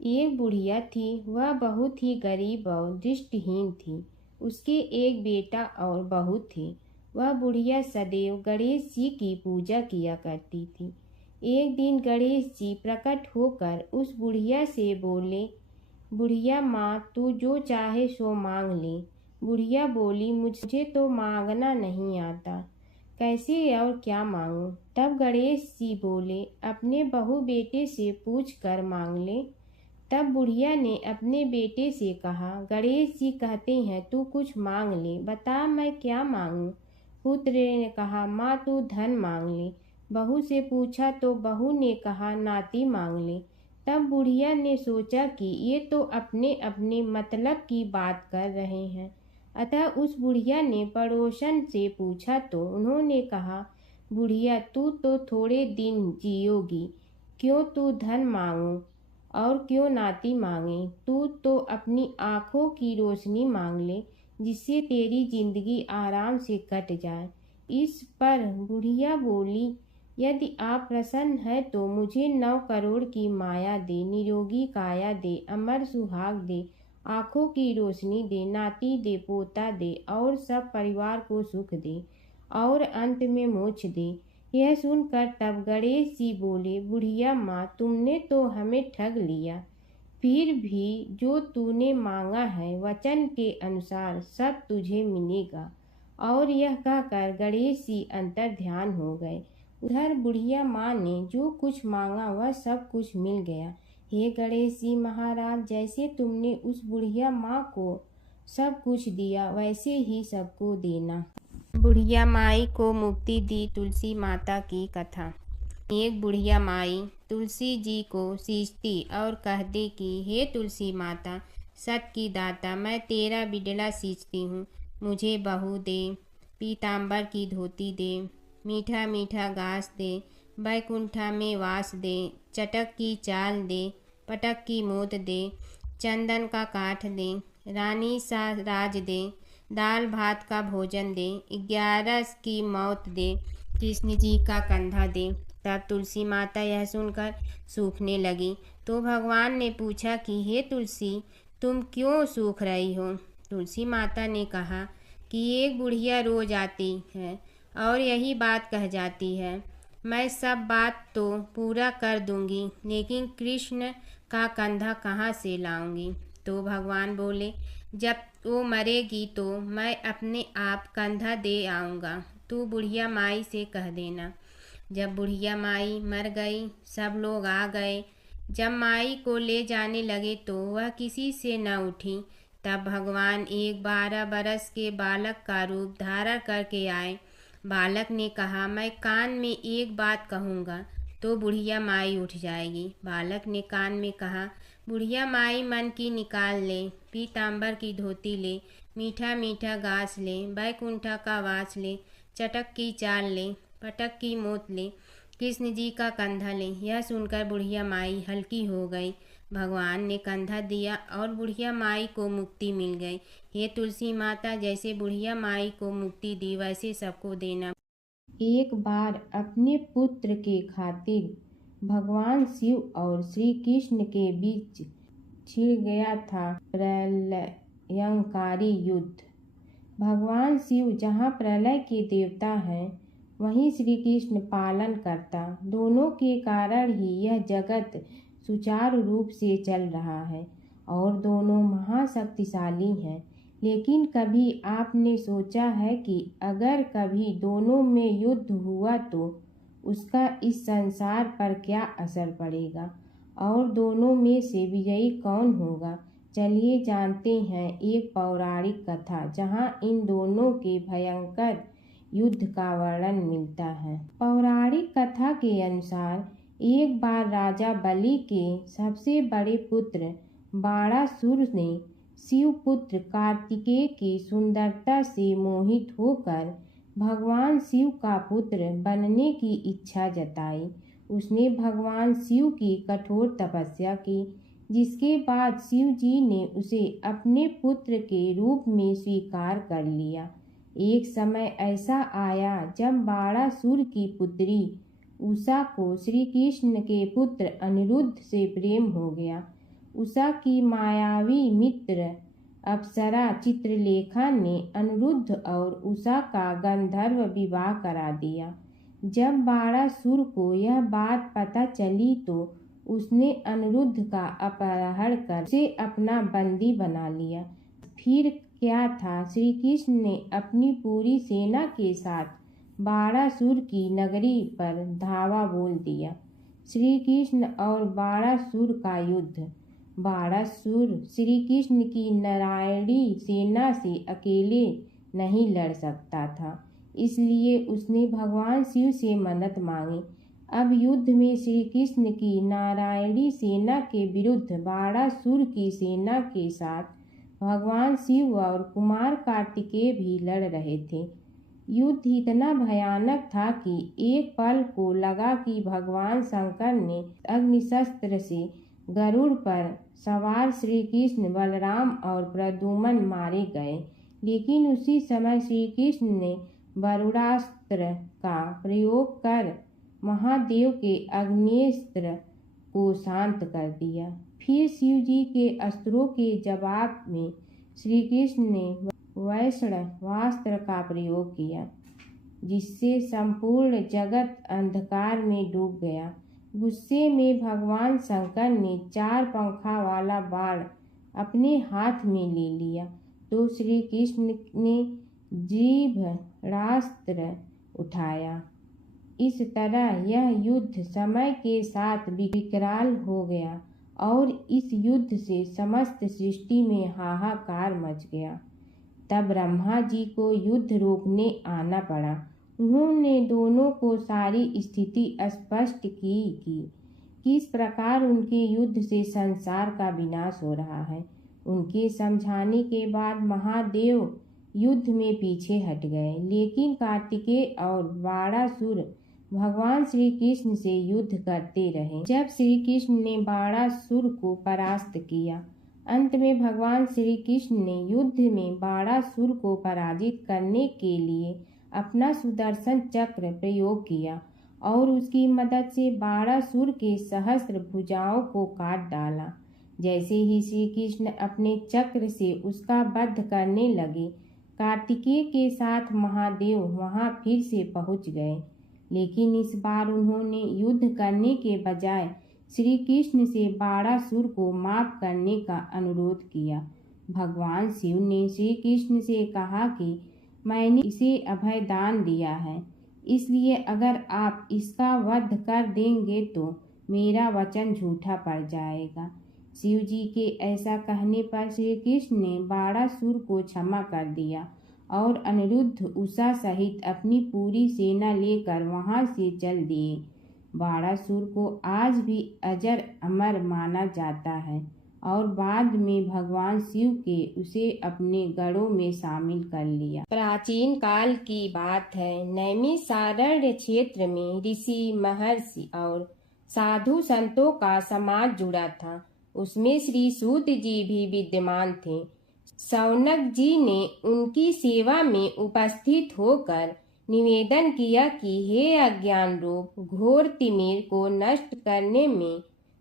एक बुढ़िया थी, वह बहुत ही गरीब और दृष्टिहीन थी। उसके एक बेटा और बहू थे। वह बुढ़िया सदैव गणेश जी की पूजा किया करती थी। एक दिन गणेश जी प्रकट होकर उस बुढ़िया से बोले, बुढ़िया माँ, तू जो चाहे सो मांग ले। बुढ़िया बोली, मुझे तो मांगना नहीं आता, कैसे और क्या मांगूं। तब गणेश जी बोले, अपने बहू बेटे से पूछ कर मांग ले। तब बुढ़िया ने अपने बेटे से कहा, गणेश जी कहते हैं तू कुछ मांग ले, बता मैं क्या मांगूं। पुत्र ने कहा, माँ तू धन मांग ले। बहू से पूछा तो बहू ने कहा, नाती मांग ले। तब बुढ़िया ने सोचा कि ये तो अपने अपने मतलब की बात कर रहे हैं। अतः उस बुढ़िया ने पड़ोसन से पूछा तो उन्होंने कहा, बुढ़िया तू तो थोड़े दिन जियोगी, क्यों तू धन मांगो और क्यों नाती मांगे। तू तो अपनी आँखों की रोशनी मांग ले, जिससे तेरी जिंदगी आराम से कट जाए। इस पर बुढ़िया बोली, यदि आप प्रसन्न है तो मुझे 9 करोड़ की माया दे, निरोगी काया दे, अमर सुहाग दे, आँखों की रोशनी दे, नाती दे, पोता दे और सब परिवार को सुख दे और अंत में मोक्ष दे। यह सुनकर तब गणेश जी बोले, बुढ़िया माँ, तुमने तो हमें ठग लिया। फिर भी जो तूने मांगा है वचन के अनुसार सब तुझे मिलेगा। और यह कहकर गणेश जी अंतर ध्यान हो गए। उधर बुढ़िया माँ ने जो कुछ मांगा वह सब कुछ मिल गया। हे गणेश जी महाराज, जैसे तुमने उस बुढ़िया माँ को सब कुछ दिया वैसे ही सबको देना। बुढ़िया माई को मुक्ति दी तुलसी माता की कथा। एक बुढ़िया माई तुलसी जी को सींचती और कहती कि हे तुलसी माता, सत की दाता, मैं तेरा बिडला सींचती हूँ, मुझे बहू दे, पीताम्बर की धोती दे, मीठा मीठा घास दे, बैकुंठा में वास दे, चटक की चाल दे, पटक की मोत दे, चंदन का काठ दे, रानी सा राज दे, दाल भात का भोजन दे, 11 की मौत दे, कृष्ण जी का कंधा दे। तब तुलसी माता यह सुनकर सूखने लगी। तो भगवान ने पूछा कि हे तुलसी, तुम क्यों सूख रही हो। तुलसी माता ने कहा कि एक बुढ़िया रोज आती है और यही बात कह जाती है, मैं सब बात तो पूरा कर दूंगी, लेकिन कृष्ण का कंधा कहाँ से लाऊंगी। तो भगवान बोले, जब वो मरेगी तो मैं अपने आप कंधा दे आऊँगा, तू बुढ़िया माई से कह देना। जब बुढ़िया माई मर गई, सब लोग आ गए। जब माई को ले जाने लगे तो वह किसी से न उठी। तब भगवान एक 12 बरस के बालक का रूप धारण करके आए। बालक ने कहा, मैं कान में एक बात कहूँगा तो बुढ़िया माई उठ जाएगी। बालक ने कान में कहा, बुढ़िया माई मन की निकाल ले, पीताम्बर की धोती ले, मीठा मीठा घास ले, बैकुंठा का वास ले, चटक की चाल ले, पटक की मोत ले, कृष्ण जी का कंधा ले। यह सुनकर बुढ़िया माई हल्की हो गई। भगवान ने कंधा दिया और बुढ़िया माई को मुक्ति मिल गई। हे तुलसी माता, जैसे बुढ़िया माई को मुक्ति दी वैसे सबको देना। एक बार अपने पुत्र के खातिर भगवान शिव और श्री कृष्ण के बीच छिड़ गया था प्रलयंकारी युद्ध। भगवान शिव जहाँ प्रलय के देवता हैं, वहीं श्री कृष्ण पालन करता। दोनों के कारण ही यह जगत सुचारू रूप से चल रहा है और दोनों महाशक्तिशाली हैं। लेकिन कभी आपने सोचा है कि अगर कभी दोनों में युद्ध हुआ तो उसका इस संसार पर क्या असर पड़ेगा और दोनों में से विजयी कौन होगा? चलिए जानते हैं एक पौराणिक कथा जहां इन दोनों के भयंकर युद्ध का वर्णन मिलता है। पौराणिक कथा के अनुसार एक बार राजा बलि के सबसे बड़े पुत्र बाणासुर ने शिवपुत्र कार्तिकेय की सुंदरता से मोहित होकर भगवान शिव का पुत्र बनने की इच्छा जताई। उसने भगवान शिव की कठोर तपस्या की, जिसके बाद शिव जी ने उसे अपने पुत्र के रूप में स्वीकार कर लिया। एक समय ऐसा आया जब बाणासुर की पुत्री उषा को श्री कृष्ण के पुत्र अनिरुद्ध से प्रेम हो गया। उषा की मायावी मित्र अप्सरा चित्रलेखा ने अनिरुद्ध और उषा का गंधर्व विवाह करा दिया। जब बाणासुर को यह बात पता चली तो उसने अनिरुद्ध का अपहरण कर उसे अपना बंदी बना लिया। फिर क्या था, श्री कृष्ण ने अपनी पूरी सेना के साथ बाणासुर की नगरी पर धावा बोल दिया। श्री कृष्ण और बाणासुर का युद्ध। बाणासुर श्री कृष्ण की नारायणी सेना से अकेले नहीं लड़ सकता था, इसलिए उसने भगवान शिव से मदद मांगी। अब युद्ध में श्री कृष्ण की नारायणी सेना के विरुद्ध बाणासुर की सेना के साथ भगवान शिव और कुमार कार्तिकेय भी लड़ रहे थे। युद्ध इतना भयानक था कि एक पल को लगा कि भगवान शंकर ने अग्निशस्त्र से गरुड़ पर सवार श्री कृष्ण, बलराम और प्रद्युम्न मारे गए। लेकिन उसी समय श्री कृष्ण ने वरुणास्त्र का प्रयोग कर महादेव के अग्नेस्त्र को शांत कर दिया। फिर शिव जी के अस्त्रों के जवाब में श्री कृष्ण ने वैष्णवास्त्र का प्रयोग किया, जिससे संपूर्ण जगत अंधकार में डूब गया। गुस्से में भगवान शंकर ने 4 पंखा वाला बाण अपने हाथ में ले लिया तो श्री कृष्ण ने जीभरास्त्र उठाया। इस तरह यह युद्ध समय के साथ विकराल हो गया और इस युद्ध से समस्त सृष्टि में हाहाकार मच गया। तब ब्रह्मा जी को युद्ध रोकने आना पड़ा। उन्होंने दोनों को सारी स्थिति स्पष्ट की कि किस प्रकार उनके युद्ध से संसार का विनाश हो रहा है। उनके समझाने के बाद महादेव युद्ध में पीछे हट गए, लेकिन कार्तिकेय और बाणासुर भगवान श्री कृष्ण से युद्ध करते रहे। जब श्री कृष्ण ने बाणासुर को परास्त किया, अंत में भगवान श्री कृष्ण ने युद्ध में बाणासुर को पराजित करने के लिए अपना सुदर्शन चक्र प्रयोग किया और उसकी मदद से बाणासुर के सहस्त्र भुजाओं को काट डाला। जैसे ही श्री कृष्ण अपने चक्र से उसका वध करने लगे, कार्तिकेय के साथ महादेव वहां फिर से पहुंच गए। लेकिन इस बार उन्होंने युद्ध करने के बजाय श्री कृष्ण से बाणासुर को माफ करने का अनुरोध किया। भगवान शिव ने श्री कृष्ण से कहा कि मैंने इसे अभय दान दिया है, इसलिए अगर आप इसका वध कर देंगे तो मेरा वचन झूठा पड़ जाएगा। शिव जी के ऐसा कहने पर श्री कृष्ण ने बाणासुर को क्षमा कर दिया और अनिरुद्ध, उषा सहित अपनी पूरी सेना लेकर वहां से चल दिए। बाणासुर को आज भी अजर अमर माना जाता है और बाद में भगवान शिव के उसे अपने गढ़ों में शामिल कर लिया। प्राचीन काल की बात है। नैमिषारण्य क्षेत्र में ऋषि, महर्षि और साधु संतों का समाज जुड़ा था। उसमें श्री सूत जी भी विद्यमान थे। शौनक जी ने उनकी सेवा में उपस्थित होकर निवेदन किया कि हे अज्ञान रूप घोर तिमिर को नष्ट करने में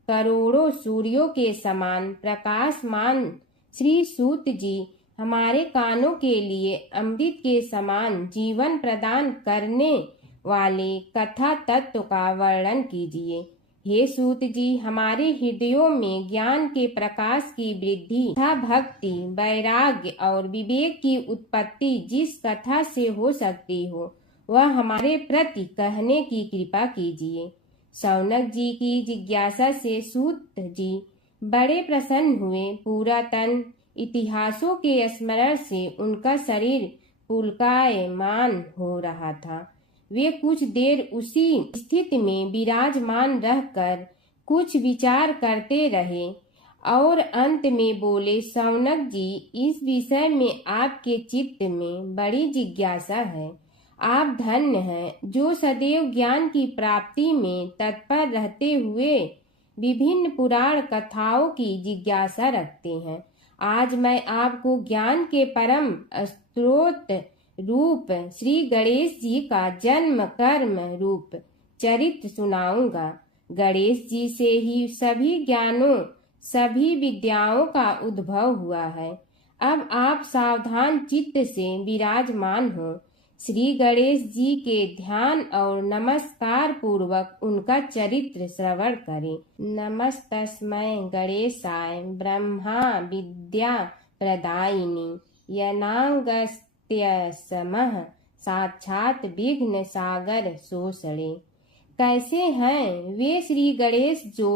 करोड़ों सूर्यों के समान प्रकाशमान श्री सूत जी हमारे कानों के लिए अमृत के समान जीवन प्रदान करने वाले कथा तत्व का वर्णन कीजिए। हे सूत जी, हमारे हृदयों में ज्ञान के प्रकाश की वृद्धि तथा भक्ति, वैराग्य और विवेक की उत्पत्ति जिस कथा से हो सकती हो, वह हमारे प्रति कहने की कृपा कीजिए। शौनक जी की जिज्ञासा से सूत जी बड़े प्रसन्न हुए। पुरातन इतिहासों के स्मरण से उनका शरीर पुलकायमान हो रहा था। वे कुछ देर उसी स्थिति में विराजमान रहकर कुछ विचार करते रहे और अंत में बोले, शौनक जी, इस विषय में आपके चित्त में बड़ी जिज्ञासा है। आप धन्य हैं जो सदैव ज्ञान की प्राप्ति में तत्पर रहते हुए विभिन्न पुराण कथाओं की जिज्ञासा रखते हैं। आज मैं आपको ज्ञान के परम स्रोत रूप श्री गणेश जी का जन्म कर्म रूप चरित्र सुनाऊंगा। गणेश जी से ही सभी ज्ञानों, सभी विद्याओं का उद्भव हुआ है। अब आप सावधान चित्त से विराजमान हो। श्री गणेश जी के ध्यान और नमस्कार पूर्वक उनका चरित्र श्रवण करें। नमस्तस्मै गणेशाय ब्रह्मा विद्या प्रदायिनी यनागस्त्यसमः साक्षात विघ्न सागर सोषणे। कैसे हैं वे श्री गणेश जो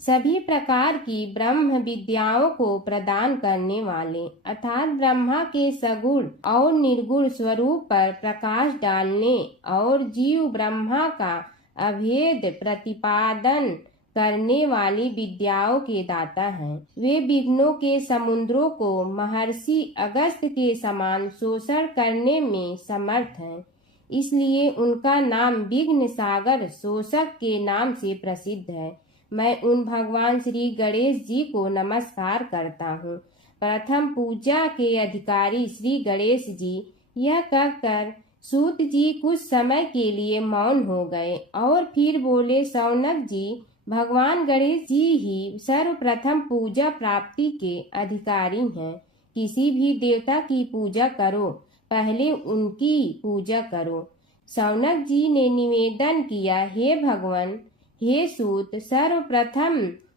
सभी प्रकार की ब्रह्म विद्याओं को प्रदान करने वाले, अर्थात ब्रह्मा के सगुण और निर्गुण स्वरूप पर प्रकाश डालने और जीव ब्रह्मा का अभेद प्रतिपादन करने वाली विद्याओं के दाता हैं। वे विघ्नों के समुद्रों को महर्षि अगस्त के समान शोषण करने में समर्थ हैं। इसलिए उनका नाम विघ्न सागर शोषक के नाम से प्रसिद्ध है। मैं उन भगवान श्री गणेश जी को नमस्कार करता हूँ। प्रथम पूजा के अधिकारी श्री गणेश जी, यह कहकर सूत जी कुछ समय के लिए मौन हो गए और फिर बोले, शौनक जी, भगवान गणेश जी ही सर्वप्रथम पूजा प्राप्ति के अधिकारी हैं। किसी भी देवता की पूजा करो, पहले उनकी पूजा करो। शौनक जी ने निवेदन किया, हे भगवान, हे सूत, सर्वप्रथम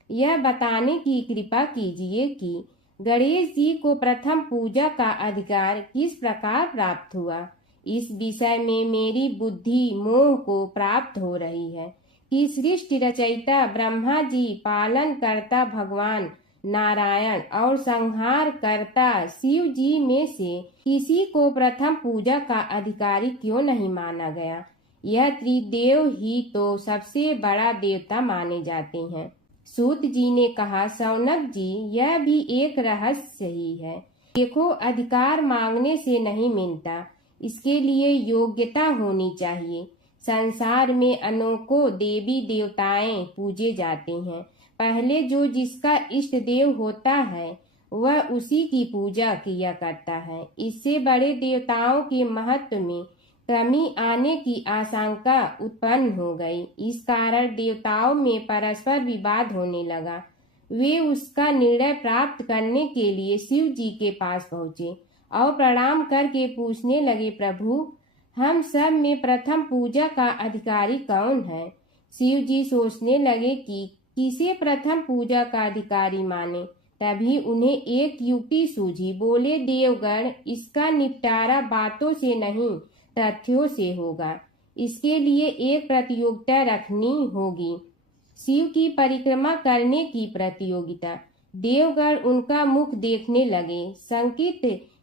यह बताने की कृपा कीजिए कि गणेश जी को प्रथम पूजा का अधिकार किस प्रकार प्राप्त हुआ। इस विषय में मेरी बुद्धि मोह को प्राप्त हो रही है कि सृष्टि रचयिता ब्रह्मा जी, पालन करता भगवान नारायण और संहार करता शिव जी में से किसी को प्रथम पूजा का अधिकारी क्यों नहीं माना गया। यह त्रिदेव ही तो सबसे बड़ा देवता माने जाते हैं। सूत जी ने कहा, शौनक जी, यह भी एक रहस्य ही है। देखो, अधिकार मांगने से नहीं मिलता, इसके लिए योग्यता होनी चाहिए। संसार में अनेकों देवी देवताएं पूजे जाते हैं। पहले जो जिसका इष्ट देव होता है वह उसी की पूजा किया करता है। इससे बड़े देवताओं के महत्व में कमी आने की आशंका उत्पन्न हो गई। इस कारण देवताओं में परस्पर विवाद होने लगा। वे उसका निर्णय प्राप्त करने के लिए शिव जी के पास पहुँचे और प्रणाम करके पूछने लगे, प्रभु, हम सब में प्रथम पूजा का अधिकारी कौन है। शिव जी सोचने लगे कि किसे प्रथम पूजा का अधिकारी माने। तभी उन्हें एक युक्ति सूझी। बोले, देवगण, इसका निपटारा बातों से नहीं तथ्यों से होगा। इसके लिए एक प्रतियोगिता रखनी होगी, शिव की परिक्रमा करने की प्रतियोगिता। देवगण उनका मुख देखने लगे, शंकित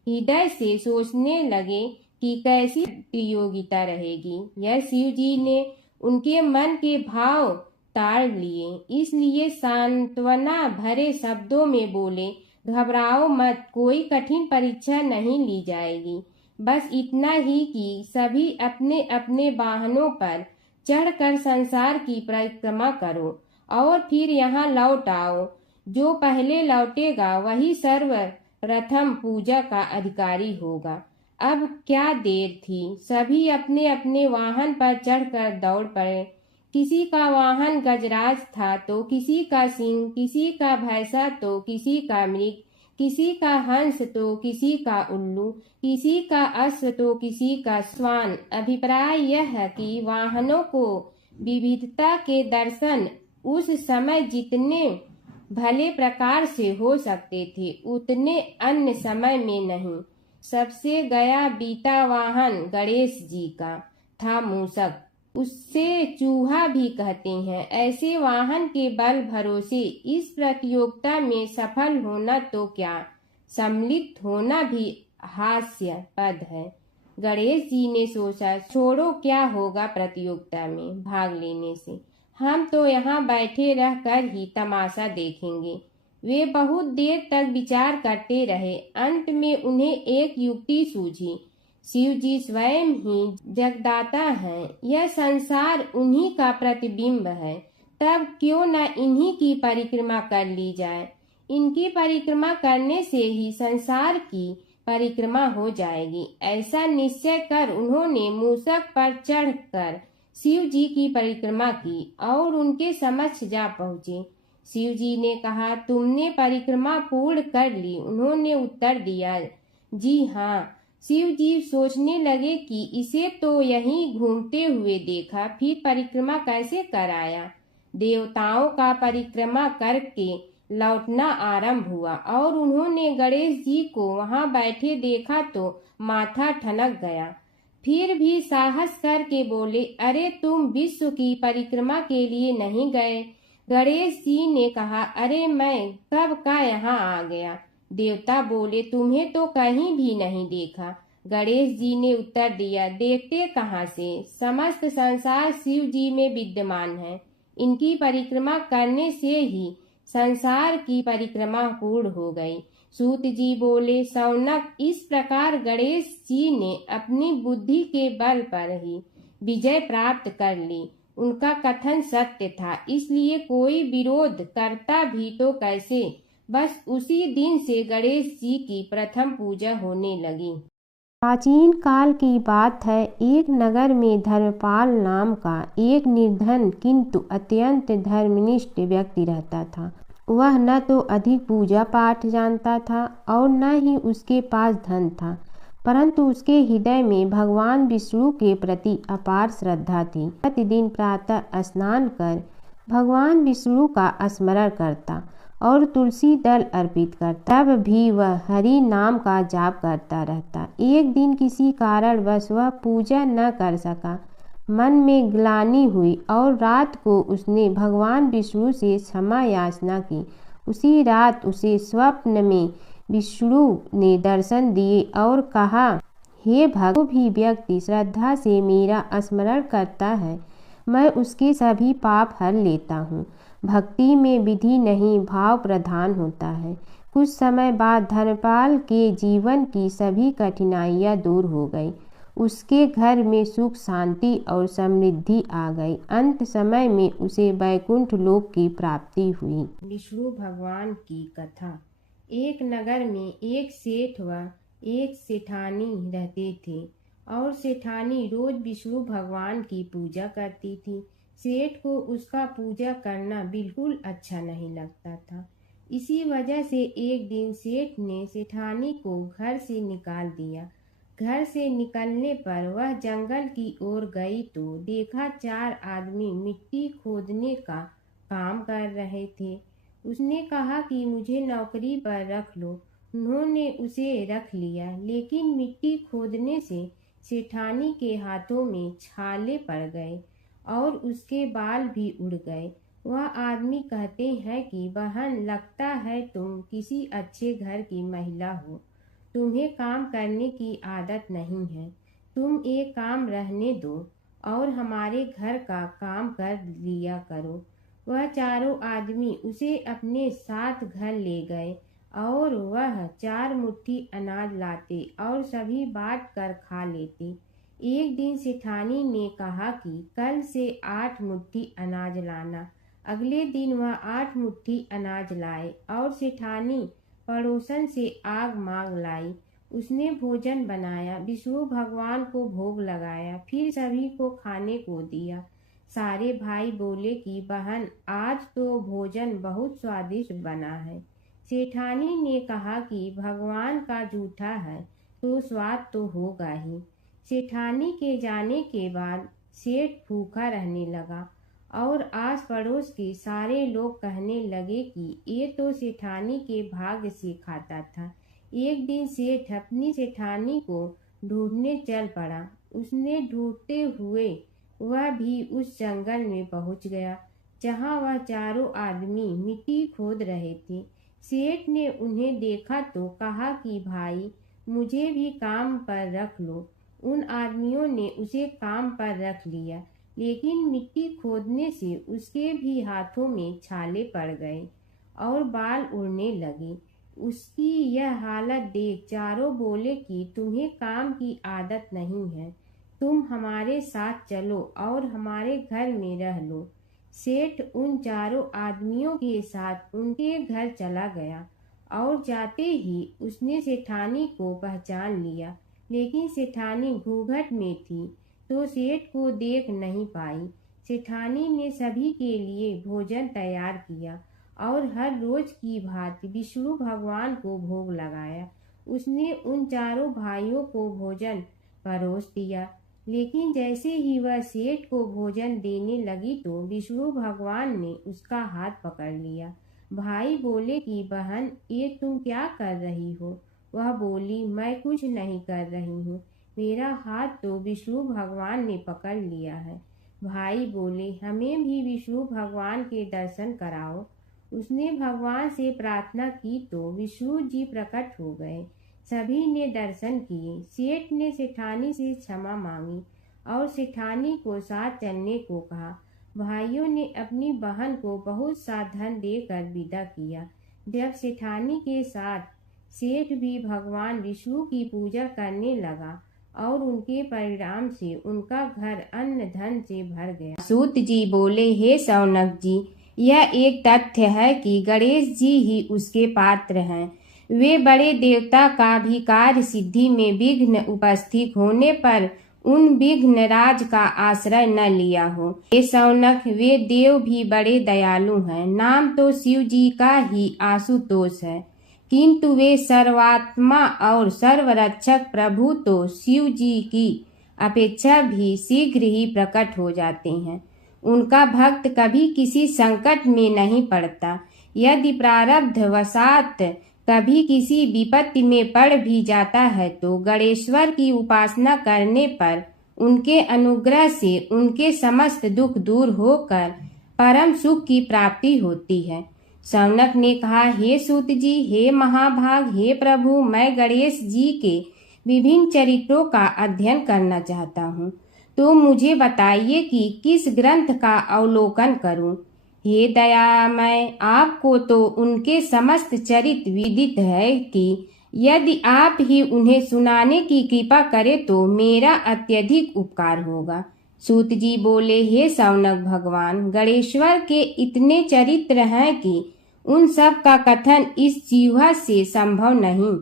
हृदय से सोचने लगे कि कैसी प्रतियोगिता रहेगी। यह शिव जी ने उनके मन के भाव ताड़ लिए, इसलिए सांत्वना भरे शब्दों में बोले, घबराओ मत, कोई कठिन परीक्षा नहीं ली जाएगी। बस इतना ही कि सभी अपने अपने वाहनों पर चढ़कर संसार की परिक्रमा करो और फिर यहाँ लौट आओ। जो पहले लौटेगा वही सर्वप्रथम पूजा का अधिकारी होगा। अब क्या देर थी, सभी अपने अपने वाहन पर चढ़कर दौड़ पड़े। किसी का वाहन गजराज था तो किसी का सिंह, किसी का भैंसा तो किसी का मृग, किसी का हंस तो किसी का उल्लू, किसी का अश्व तो किसी का श्वान। अभिप्राय यह है कि वाहनों को विविधता के दर्शन उस समय जितने भले प्रकार से हो सकते थे उतने अन्य समय में नहीं। सबसे गया बीता वाहन गणेश जी का था मूषक, उससे चूहा भी कहते हैं। ऐसे वाहन के बल भरोसे इस प्रतियोगिता में सफल होना तो क्या, सम्मिलित होना भी हास्यास्पद है। गणेश जी ने सोचा, छोड़ो, क्या होगा प्रतियोगिता में भाग लेने से, हम तो यहाँ बैठे रह कर ही तमाशा देखेंगे। वे बहुत देर तक विचार करते रहे। अंत में उन्हें एक युक्ति सूझी। शिव जी स्वयं ही जगदाता हैं, यह संसार उन्हीं का प्रतिबिंब है, तब क्यों न इन्हीं की परिक्रमा कर ली जाए। इनकी परिक्रमा करने से ही संसार की परिक्रमा हो जाएगी। ऐसा निश्चय कर उन्होंने मूषक पर चढ़कर शिव जी की परिक्रमा की और उनके समक्ष जा पहुँचे। शिव जी ने कहा, तुमने परिक्रमा पूर्ण कर ली? उन्होंने उत्तर दिया, जी हाँ। शिव जी सोचने लगे कि इसे तो यहीं घूमते हुए देखा, फिर परिक्रमा कैसे कराया। देवताओं का परिक्रमा करके लौटना आरंभ हुआ और उन्होंने गणेश जी को वहां बैठे देखा तो माथा ठनक गया। फिर भी साहस करके बोले, अरे तुम विश्व की परिक्रमा के लिए नहीं गए? गणेश जी ने कहा, अरे मैं कब का यहाँ आ गया। देवता बोले, तुम्हें तो कहीं भी नहीं देखा। गणेश जी ने उत्तर दिया, देखते कहाँ से, समस्त संसार शिव जी में विद्यमान है। इनकी परिक्रमा करने से ही संसार की परिक्रमा पूर्ण हो गई। सूत जी बोले, शौनक, इस प्रकार गणेश जी ने अपनी बुद्धि के बल पर ही विजय प्राप्त कर ली। उनका कथन सत्य था, इसलिए कोई विरोध करता भी तो कैसे। बस उसी दिन से गणेश जी की प्रथम पूजा होने लगी। प्राचीन काल की बात है। एक नगर में धर्मपाल नाम का एक निर्धन किंतु अत्यंत धर्मनिष्ठ व्यक्ति रहता था। वह न तो अधिक पूजा पाठ जानता था और न ही उसके पास धन था, परंतु उसके हृदय में भगवान विष्णु के प्रति अपार श्रद्धा थी। प्रतिदिन प्रातः स्नान कर भगवान विष्णु का स्मरण करता और तुलसी दल अर्पित करता। तब भी वह हरि नाम का जाप करता रहता। एक दिन किसी कारणवश वह पूजा न कर सका। मन में ग्लानि हुई और रात को उसने भगवान विष्णु से क्षमा याचना की। उसी रात उसे स्वप्न में विष्णु ने दर्शन दिए और कहा, हे भक्त, जो भी व्यक्ति श्रद्धा से मेरा स्मरण करता है मैं उसके सभी पाप हर लेता हूँ। भक्ति में विधि नहीं, भाव प्रधान होता है। कुछ समय बाद धर्मपाल के जीवन की सभी कठिनाइयाँ दूर हो गई। उसके घर में सुख, शांति और समृद्धि आ गई। अंत समय में उसे वैकुंठ लोक की प्राप्ति हुई। विष्णु भगवान की कथा। एक नगर में एक सेठ व एक सेठानी रहते थे और सेठानी रोज विष्णु भगवान की पूजा करती थी। सेठ को उसका पूजा करना बिल्कुल अच्छा नहीं लगता था। इसी वजह से एक दिन सेठ ने सेठानी को घर से निकाल दिया। घर से निकलने पर वह जंगल की ओर गई तो देखा 4 आदमी मिट्टी खोदने का काम कर रहे थे। उसने कहा कि मुझे नौकरी पर रख लो। उन्होंने उसे रख लिया, लेकिन मिट्टी खोदने से सेठानी के हाथों में छाले पड़ गए और उसके बाल भी उड़ गए। वह आदमी कहते हैं कि बहन, लगता है तुम किसी अच्छे घर की महिला हो, तुम्हें काम करने की आदत नहीं है। तुम एक काम रहने दो और हमारे घर का काम कर लिया करो। वह चारों आदमी उसे अपने साथ घर ले गए और वह 4 मुट्ठी अनाज लाते और सभी बांट कर खा लेते। एक दिन सेठानी ने कहा कि कल से 8 मुट्ठी अनाज लाना। अगले दिन वह 8 मुट्ठी अनाज लाए और सेठानी पड़ोसन से आग मांग लाई। उसने भोजन बनाया, विष्णु भगवान को भोग लगाया, फिर सभी को खाने को दिया। सारे भाई बोले कि बहन, आज तो भोजन बहुत स्वादिष्ट बना है। सेठानी ने कहा कि भगवान का जूठा है तो स्वाद तो होगा ही। सेठानी के जाने के बाद सेठ भूखा रहने लगा और आस पड़ोस के सारे लोग कहने लगे कि ये तो सेठानी के भाग्य से खाता था। एक दिन सेठ अपनी सेठानी को ढूंढने चल पड़ा। उसने ढूंढते हुए वह भी उस जंगल में पहुंच गया जहां वह चारों आदमी मिट्टी खोद रहे थे। सेठ ने उन्हें देखा तो कहा कि भाई मुझे भी काम पर रख लो। उन आदमियों ने उसे काम पर रख लिया, लेकिन मिट्टी खोदने से उसके भी हाथों में छाले पड़ गए और बाल उड़ने लगे। उसकी यह हालत देख चारों बोले कि तुम्हें काम की आदत नहीं है, तुम हमारे साथ चलो और हमारे घर में रह लो। सेठ उन चारों आदमियों के साथ उनके घर चला गया और जाते ही उसने सेठानी को पहचान लिया, लेकिन सेठानी घूंघट में थी तो सेठ को देख नहीं पाई। सेठानी ने सभी के लिए भोजन तैयार किया और हर रोज की भांति विष्णु भगवान को भोग लगाया। उसने उन चारों भाइयों को भोजन परोस दिया, लेकिन जैसे ही वह सेठ को भोजन देने लगी तो विष्णु भगवान ने उसका हाथ पकड़ लिया। भाई बोले कि बहन ये तुम क्या कर रही हो? वह बोली मैं कुछ नहीं कर रही हूँ, मेरा हाथ तो विष्णु भगवान ने पकड़ लिया है। भाई बोले हमें भी विष्णु भगवान के दर्शन कराओ। उसने भगवान से प्रार्थना की तो विष्णु जी प्रकट हो गए। सभी ने दर्शन किए। सेठ ने सेठानी से क्षमा मांगी और सेठानी को साथ चलने को कहा। भाइयों ने अपनी बहन को बहुत सा धन देकर विदा किया। जब सेठानी के साथ सेठ भी भगवान विष्णु की पूजा करने लगा और उनके परिणाम से उनका घर अन्न धन से भर गया। सूत जी बोले हे शौनक जी, यह एक तथ्य है कि गणेश जी ही उसके पात्र हैं। वे बड़े देवता का भी कार्य सिद्धि में विघ्न उपस्थित होने पर उन विघ्न राज का आश्रय न लिया हो। हे शौनक, वे देव भी बड़े दयालु हैं। नाम तो शिव जी का ही आशुतोष है, किंतु वे सर्वात्मा और सर्वरक्षक प्रभु तो शिव जी की अपेक्षा भी शीघ्र ही प्रकट हो जाते हैं। उनका भक्त कभी किसी संकट में नहीं पड़ता। यदि प्रारब्ध वशात कभी किसी विपत्ति में पड़ भी जाता है तो गणेश्वर की उपासना करने पर उनके अनुग्रह से उनके समस्त दुख दूर होकर परम सुख की प्राप्ति होती है। शौनक ने कहा हे सूत जी, हे महाभाग, हे प्रभु, मैं गणेश जी के विभिन्न चरित्रों का अध्ययन करना चाहता हूँ, तो मुझे बताइए कि किस ग्रंथ का अवलोकन करूँ। हे दयामय, आपको तो उनके समस्त चरित्र विदित है कि यदि आप ही उन्हें सुनाने की कृपा करें तो मेरा अत्यधिक उपकार होगा। सूत जी बोले हे शौनक भगवान, गणेश्वर के इतने चरित्र हैं कि उन सब का कथन इस जीवा से संभव नहीं,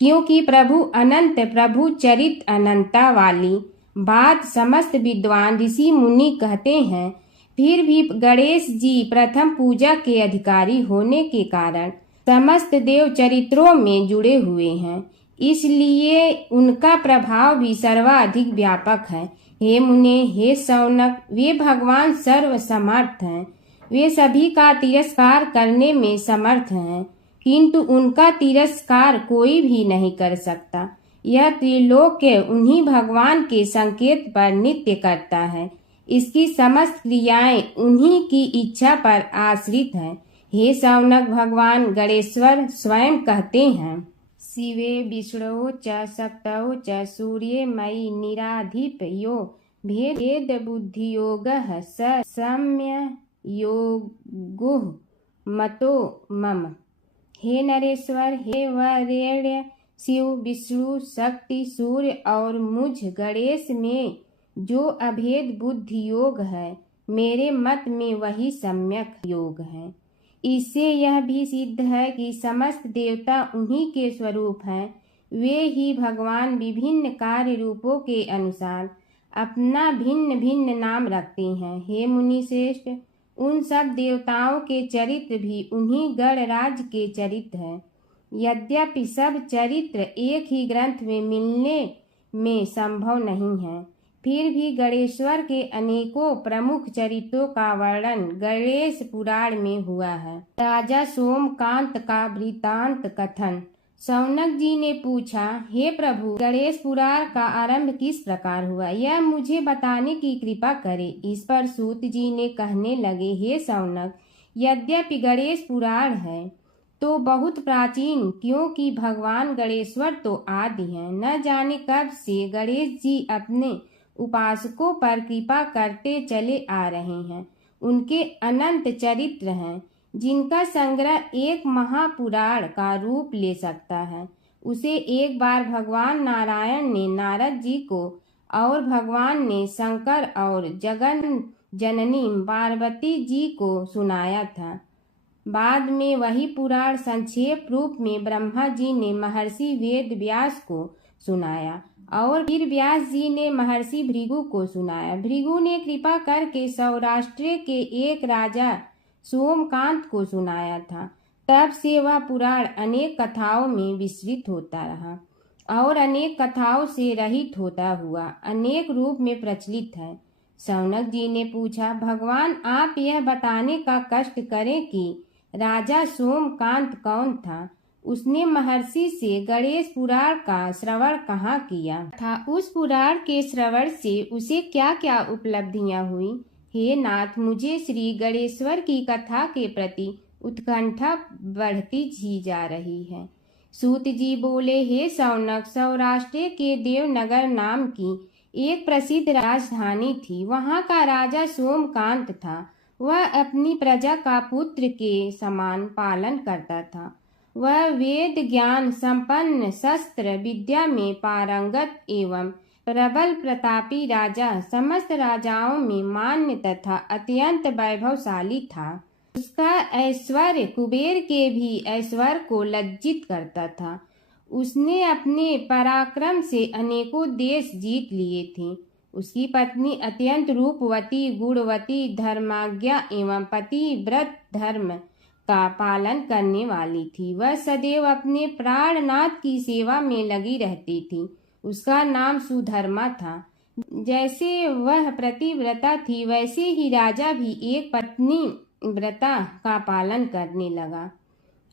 क्योंकि प्रभु अनंत, प्रभु चरित अनंता वाली बात समस्त विद्वान ऋषि मुनि कहते हैं। फिर भी गणेश जी प्रथम पूजा के अधिकारी होने के कारण समस्त देव चरित्रों में जुड़े हुए हैं, इसलिए उनका प्रभाव भी सर्वाधिक व्यापक है। हे मुने, हे शौनक, वे भगवान सर्व समर्थ हैं। वे सभी का तिरस्कार करने में समर्थ हैं, किंतु उनका तिरस्कार कोई भी नहीं कर सकता। यह त्रिलोक्य उन्हीं भगवान के संकेत पर नित्य करता है। इसकी समस्त क्रियाएं उन्हीं की इच्छा पर आश्रित हैं। हे शौनक भगवान गणेश्वर स्वयं कहते हैं शिवे विष्णु च शक्तौ च सूर्ये मयि निराधिप यो भेद बुद्धि योगः स सम्य योगुः मतो मम। हे नरेश्वर, हे वरेण्य, शिव, विष्णु, शक्ति, सूर्य और मुझ गणेश में जो अभेद बुद्धि योग है, मेरे मत में वही सम्यक योग है। इससे यह भी सिद्ध है कि समस्त देवता उन्हीं के स्वरूप हैं। वे ही भगवान विभिन्न कार्य रूपों के अनुसार अपना भिन्न भिन्न नाम रखते हैं। हे मुनि श्रेष्ठ, उन सब देवताओं के चरित्र भी उन्हीं गणराज के चरित्र हैं। यद्यपि सब चरित्र एक ही ग्रंथ में मिलने में संभव नहीं है, फिर भी गणेश्वर के अनेकों प्रमुख चरित्रों का वर्णन गणेश पुराण में हुआ है। राजा सोमकांत का वृत्तांत कथन। शौनक जी ने पूछा, हे प्रभु, गणेश पुराण का आरंभ किस प्रकार हुआ, यह मुझे बताने की कृपा करें। इस पर सूत जी ने कहने लगे, हे शौनक, यद्यपि गणेश पुराण है तो बहुत प्राचीन, क्योंकि भगवान गणेश्वर तो आदि हैं। न जाने कब से गणेश जी अपने उपासकों पर कृपा करते चले आ रहे हैं। उनके अनंत चरित्र हैं, जिनका संग्रह एक महापुराण का रूप ले सकता है। उसे एक बार भगवान नारायण ने नारद जी को और भगवान ने शंकर और जगन जननी पार्वती जी को सुनाया था। बाद में वही पुराण संक्षेप रूप में ब्रह्मा जी ने महर्षि वेद व्यास को सुनाया और फिर व्यास जी ने महर्षि भृगु को सुनाया। भृगु ने कृपा करके सौराष्ट्र के एक राजा सोमकांत को सुनाया था। तब से वह पुराण अनेक कथाओं में विस्तृत होता रहा और अनेक कथाओं से रहित होता हुआ अनेक रूप में प्रचलित है। शौनक जी ने पूछा, भगवान, आप यह बताने का कष्ट करें कि राजा सोमकांत कौन था। उसने महर्षि से गणेश पुराण का श्रवण कहाँ किया था, उस पुराण के श्रवण से उसे क्या क्या उपलब्धियां हुई। हे नाथ, मुझे श्री गणेश्वर की कथा के प्रति उत्कंठा बढ़ती ही जा रही है। सूत जी बोले, हे शौनक, सौराष्ट्र के देवनगर नाम की एक प्रसिद्ध राजधानी थी। वहाँ का राजा सोमकांत था। वह अपनी प्रजा का पुत्र के समान पालन करता था। वह वेद ज्ञान संपन्न, शस्त्र विद्या में पारंगत एवं प्रबल प्रतापी राजा, समस्त राजाओं में मान्य तथा अत्यंत वैभवशाली था। उसका ऐश्वर्य कुबेर के भी ऐश्वर्य को लज्जित करता था। उसने अपने पराक्रम से अनेकों देश जीत लिए थे। उसकी पत्नी अत्यंत रूपवती, गुणवती, धर्माज्ञा एवं पतिव्रत धर्म का पालन करने वाली थी। वह सदैव अपने प्राणनाथ की सेवा में लगी रहती थी। उसका नाम सुधर्मा था। जैसे वह प्रतिव्रता थी, वैसे ही राजा भी एक पत्नी व्रता का पालन करने लगा।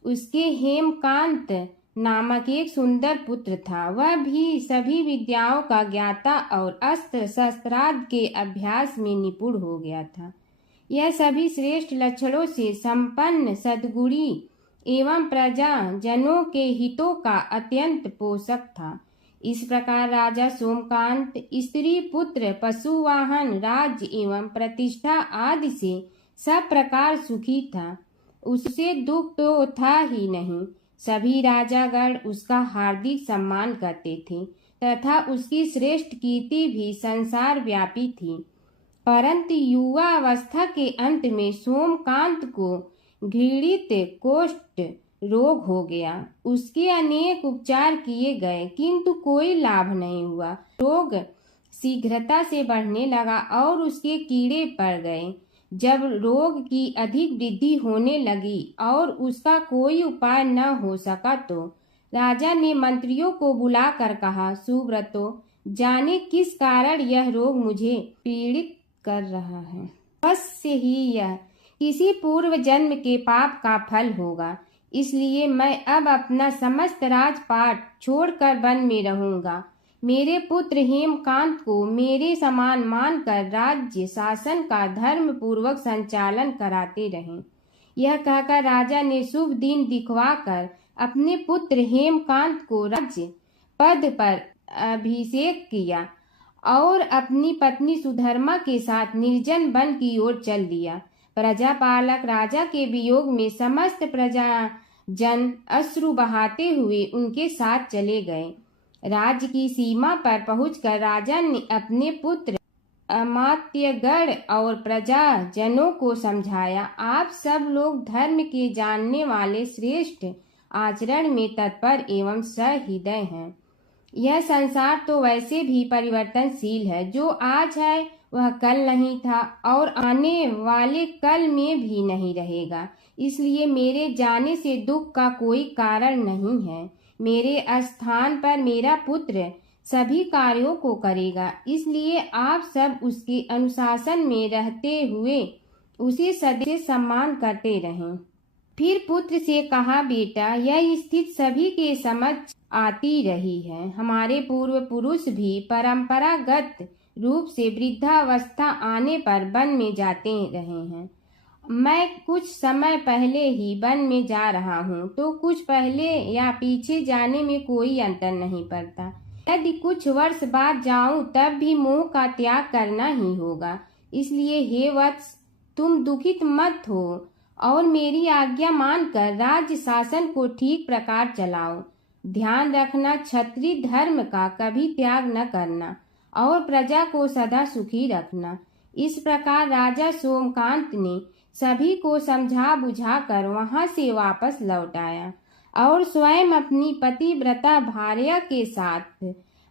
उसके हेमकांत नामक एक सुंदर पुत्र था। वह भी सभी विद्याओं का ज्ञाता और अस्त्र शस्त्रादि के अभ्यास में निपुण हो गया था। यह सभी श्रेष्ठ लक्षणों से संपन्न, सद्गुणी एवं प्रजा जनों के हितों का अत्यंत पोषक था। इस प्रकार राजा सोमकांत स्त्री पुत्र, पशु वाहन, राज्य एवं प्रतिष्ठा आदि से सब प्रकार सुखी था। उससे दुख तो था ही नहीं। सभी राजागण उसका हार्दिक सम्मान करते थे तथा उसकी श्रेष्ठ कीर्ति भी संसार व्यापी थी। परंतु युवा अवस्था के अंत में सोमकांत को घृणित कोष्ठ रोग हो गया। उसके अनेक उपचार किए गए, किंतु कोई लाभ नहीं हुआ। रोग शीघ्रता से बढ़ने लगा और उसके कीड़े पड़ गए। जब रोग की अधिक वृद्धि होने लगी और उसका कोई उपाय न हो सका, तो राजा ने मंत्रियों को बुलाकर कहा, सुव्रतो, जाने किस कारण यह रोग मुझे पीड़ित कर रहा है। अवश्य ही यह किसी पूर्व जन्म के पाप का फल होगा। इसलिए मैं अब अपना समस्त राजपाट छोड़कर वन में रहूंगा। मेरे पुत्र हेमकांत को मेरे समान मानकर राज्य शासन का धर्म पूर्वक संचालन कराते रहें। यह कहकर राजा ने शुभ दिन दिखवाकर अपने पुत्र हेमकांत को राज्य पद पर अभिषेक किया और अपनी पत्नी सुधर्मा के साथ निर्जन वन की ओर चल दिया। प्रजापालक राजा के वियोग में समस्त प्रजा जन अश्रु बहाते हुए उनके साथ चले गए। राज्य की सीमा पर पहुंचकर राजा ने अपने पुत्र अमात्यगण और प्रजा जनों को समझाया, आप सब लोग धर्म के जानने वाले, श्रेष्ठ आचरण में तत्पर एवं सहृदय हैं। यह संसार तो वैसे भी परिवर्तनशील है। जो आज है वह कल नहीं था और आने वाले कल में भी नहीं रहेगा। इसलिए मेरे जाने से दुख का कोई कारण नहीं है। मेरे स्थान पर मेरा पुत्र सभी कार्यों को करेगा, इसलिए आप सब उसके अनुशासन में रहते हुए उसे सदैव सम्मान करते रहें। फिर पुत्र से कहा, बेटा, यह स्थिति सभी के समझ आती रही है। हमारे पूर्व पुरुष भी परंपरागत रूप से वृद्धावस्था आने पर वन में जाते रहे हैं। मैं कुछ समय पहले ही वन में जा रहा हूँ, तो कुछ पहले या पीछे जाने में कोई अंतर नहीं पड़ता। यदि कुछ वर्ष बाद जाऊं तब भी मोह का त्याग करना ही होगा। इसलिए हे वत्स, तुम दुखित मत हो और मेरी आज्ञा मानकर राज्य शासन को ठीक प्रकार चलाओ। ध्यान रखना, क्षत्रिय धर्म का कभी त्याग न करना और प्रजा को सदा सुखी रखना। इस प्रकार राजा सोमकांत ने सभी को समझा बुझाकर वहां से वापस लौट आया और स्वयं अपनी पतिव्रता भार्या के साथ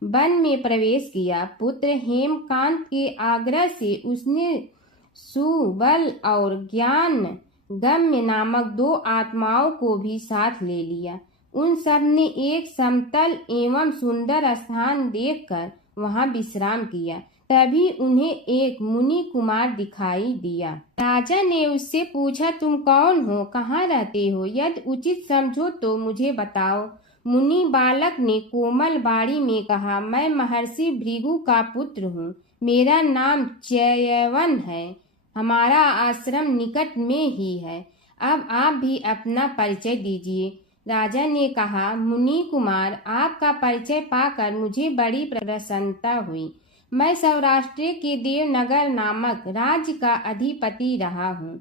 वन में प्रवेश किया। पुत्र हेमकांत के आग्रह से उसने सुबल और ज्ञान गम्य नामक 2 आत्माओं को भी साथ ले लिया। उन सब ने एक समतल एवं सुंदर स्थान देखकर वहां विश्राम किया। तभी उन्हें एक मुनि कुमार दिखाई दिया। राजा ने उससे पूछा, तुम कौन हो, कहाँ रहते हो? यदि उचित समझो तो मुझे बताओ। मुनि बालक ने कोमल बाणी में कहा, मैं महर्षि भृगु का पुत्र हूँ। मेरा नाम च्यवन है। हमारा आश्रम निकट में ही है। अब आप भी अपना परिचय दीजिए। राजा ने कहा, मुनि कुमार, आपका परिचय पाकर मुझे बड़ी प्रसन्नता हुई। मैं सौराष्ट्र के देवनगर नामक राज्य का अधिपति रहा हूँ।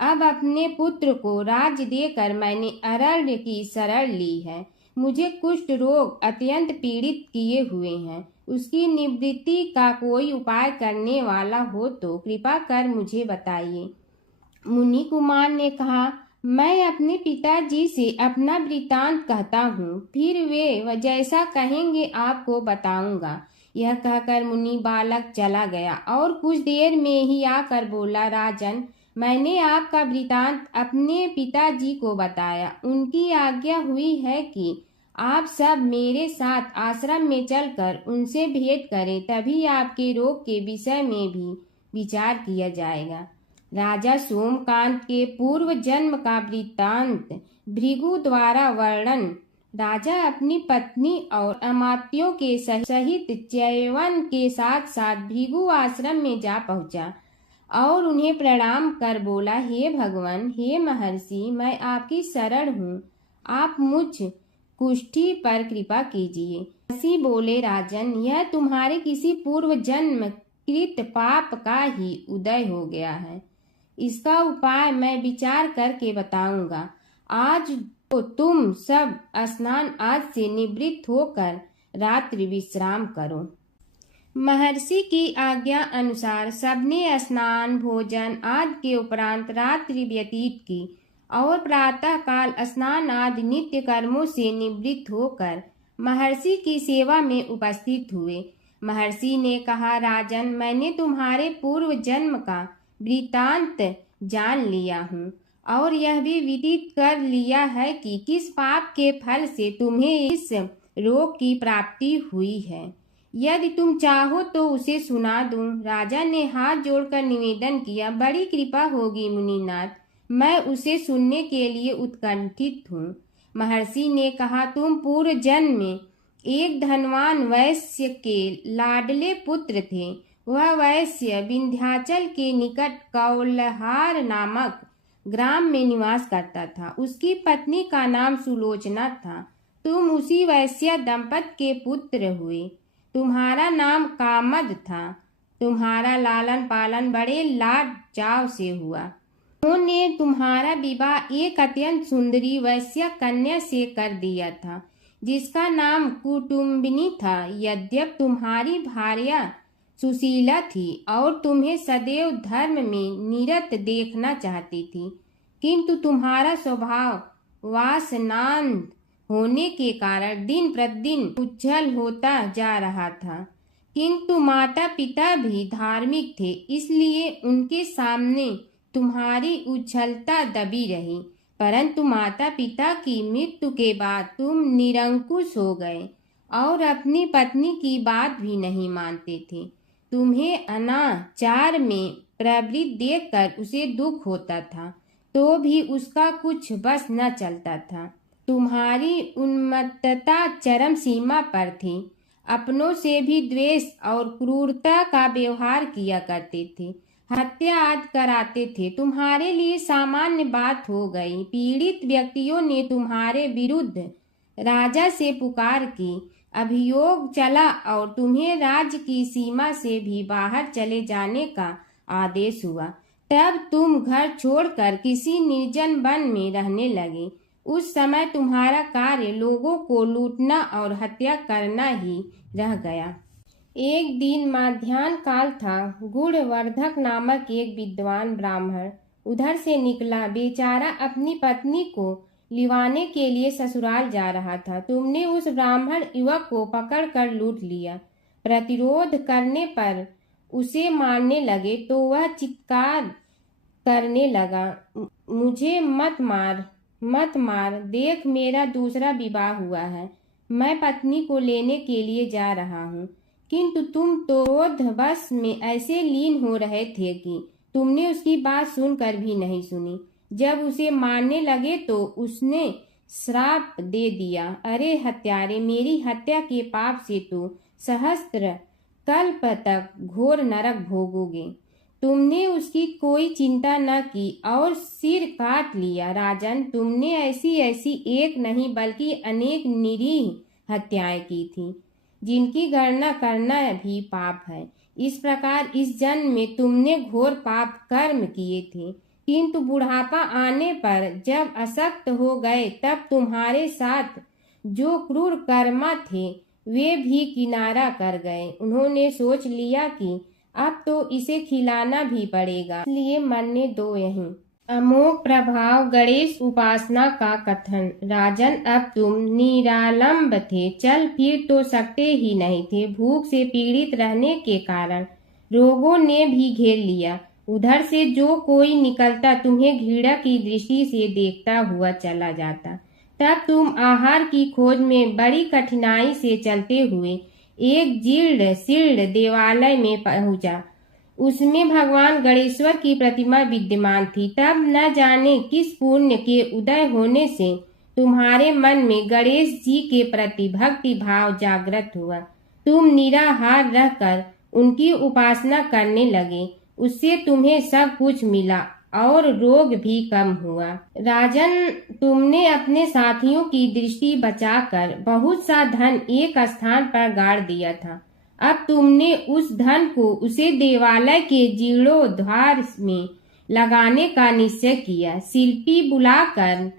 अब अपने पुत्र को राज्य देकर मैंने अरण्य की शरण ली है। मुझे कुष्ठ रोग अत्यंत पीड़ित किए हुए हैं। उसकी निवृत्ति का कोई उपाय करने वाला हो तो कृपा कर मुझे बताइए। मुनि कुमार ने कहा, मैं अपने पिताजी से अपना वृतांत कहता हूँ, फिर वे जैसा कहेंगे आपको बताऊंगा। यह कहकर मुनि बालक चला गया और कुछ देर में ही आकर बोला, राजन, मैंने आपका वृतांत अपने पिताजी को बताया। उनकी आज्ञा हुई है कि आप सब मेरे साथ आश्रम में चलकर उनसे भेंट करें, तभी आपके रोग के विषय में भी विचार किया जाएगा। राजा सोमकांत के पूर्व जन्म का वृत्तांत भृगु द्वारा वर्णन। राजा अपनी पत्नी और अमात्यों के सहित च्यवन के साथ साथ भृगु आश्रम में जा पहुंचा और उन्हें प्रणाम कर बोला, हे भगवान, हे महर्षि, मैं आपकी शरण हूँ। आप मुझ कुष्ठी पर कृपा कीजिए। महर्षि बोले, राजन, यह तुम्हारे किसी पूर्व जन्म कृत पाप का ही उदय हो गया है। इसका उपाय मैं विचार करके बताऊंगा। आज तो तुम सब स्नान आज से निवृत्त होकर रात्रि विश्राम करो। महर्षि की आज्ञा अनुसार सबने स्नान भोजन आदि के उपरांत रात्रि व्यतीत की और प्रातः काल स्नान आदि नित्य कर्मों से निवृत्त होकर महर्षि की सेवा में उपस्थित हुए। महर्षि ने कहा, राजन, मैंने तुम्हारे पूर्व जन्म का वृत्तांत जान लिया हूँ और यह भी विदित कर लिया है कि किस पाप के फल से तुम्हें इस रोग की प्राप्ति हुई है। यदि तुम चाहो तो उसे सुना दूं। राजा ने हाथ जोड़कर निवेदन किया, बड़ी कृपा होगी मुनिनाथ, मैं उसे सुनने के लिए उत्कंठित हूँ। महर्षि ने कहा, तुम पूर्व जन्म में एक धनवान वैश्य के लाडले पुत्र थे। वह वैश्य विंध्याचल के निकट कौलहार नामक ग्राम में निवास करता था। उसकी पत्नी का नाम सुलोचना था। तुम उसी वैश्य दंपत के पुत्र हुए। तुम्हारा नाम कामद था। तुम्हारा लालन पालन बड़े लाड चाव से हुआ। उन्होंने तुम्हारा विवाह एक अत्यंत सुंदरी वैश्य कन्या से कर दिया था, जिसका नाम कुटुम्बिनी था। यद्यप तुम्हारी भार्या सुशीला थी और तुम्हें सदैव धर्म में निरत देखना चाहती थी, किंतु तुम्हारा स्वभाव वासनांध होने के कारण दिन प्रतिदिन उज्जवल होता जा रहा था। किंतु माता पिता भी धार्मिक थे, इसलिए उनके सामने तुम्हारी उछलता दबी रही। परंतु माता पिता की मृत्यु के बाद तुम निरंकुश हो गए और अपनी पत्नी की बात भी नहीं मानते थे। तुम्हें अनाचार में प्रवृत्त देखकर उसे दुख होता था, तो भी उसका कुछ बस न चलता था। तुम्हारी उन्मत्तता चरम सीमा पर थी। अपनों से भी द्वेष और क्रूरता का व्यवहार किया करते थे, हत्या आदि कराते थे। तुम्हारे लिए सामान्य बात हो गई। पीड़ित व्यक्तियों ने तुम्हारे विरुद्ध राजा से पुकार की, अभियोग चला और तुम्हें राज्य की सीमा से भी बाहर चले जाने का आदेश हुआ। तब तुम घर छोड़कर किसी निर्जन वन में रहने लगे। उस समय तुम्हारा कार्य लोगों को लूटना और हत्या करना ही रह गया। एक दिन मध्याह्न काल था। गुणवर्धक नामक एक विद्वान ब्राह्मण उधर से निकला। बेचारा अपनी पत्नी को लिवाने के लिए ससुराल जा रहा था। तुमने उस ब्राह्मण युवक को पकड़कर लूट लिया। प्रतिरोध करने पर उसे मारने लगे तो वह चित्कार करने लगा, मुझे मत मार, मत मार, देख मेरा दूसरा विवाह हुआ है, मैं पत्नी को लेने के लिए जा रहा हूँ। किंतु तुम तो क्रोधवश में ऐसे लीन हो रहे थे कि तुमने उसकी बात सुनकर भी नहीं सुनी। जब उसे मारने लगे तो उसने श्राप दे दिया, अरे हत्यारे, मेरी हत्या के पाप से तो सहस्त्र कल्प तक घोर नरक भोगोगे। तुमने उसकी कोई चिंता न की और सिर काट लिया। राजन, तुमने ऐसी ऐसी एक नहीं बल्कि अनेक निरीह हत्याएं की थी, जिनकी गणना करना भी पाप है। इस प्रकार इस जन्म में तुमने घोर पाप कर्म किए थे, किंतु बुढ़ापा आने पर जब अशक्त हो गए तब तुम्हारे साथ जो क्रूर कर्मा थे वे भी किनारा कर गए। उन्होंने सोच लिया कि अब तो इसे खिलाना भी पड़ेगा, इसलिए मरने दो यहीं। अमोघ प्रभाव गणेश उपासना का कथन। राजन, अब तुम निरालंब थे, चल फिर तो सकते ही नहीं थे। भूख से पीड़ित रहने के कारण रोगों ने भी घेर लिया। उधर से जो कोई निकलता तुम्हें घृणा की दृष्टि से देखता हुआ चला जाता। तब तुम आहार की खोज में बड़ी कठिनाई से चलते हुए एक जीर्ण शीर्ण देवालय में पहुंचा। उसमें भगवान गणेश्वर की प्रतिमा विद्यमान थी। तब न जाने किस पुण्य के उदय होने से तुम्हारे मन में गणेश जी के प्रति भक्ति भाव जागृत हुआ। तुम निराहार रहकर उनकी उपासना करने लगे। उससे तुम्हें सब कुछ मिला और रोग भी कम हुआ। राजन, तुमने अपने साथियों की दृष्टि बचाकर बहुत सा धन एक स्थान पर गाड़ दिया था। अब तुमने उस धन को उसे देवालय के जीर्णोद्धार में लगाने का निश्चय किया। शिल्पी बुलाकर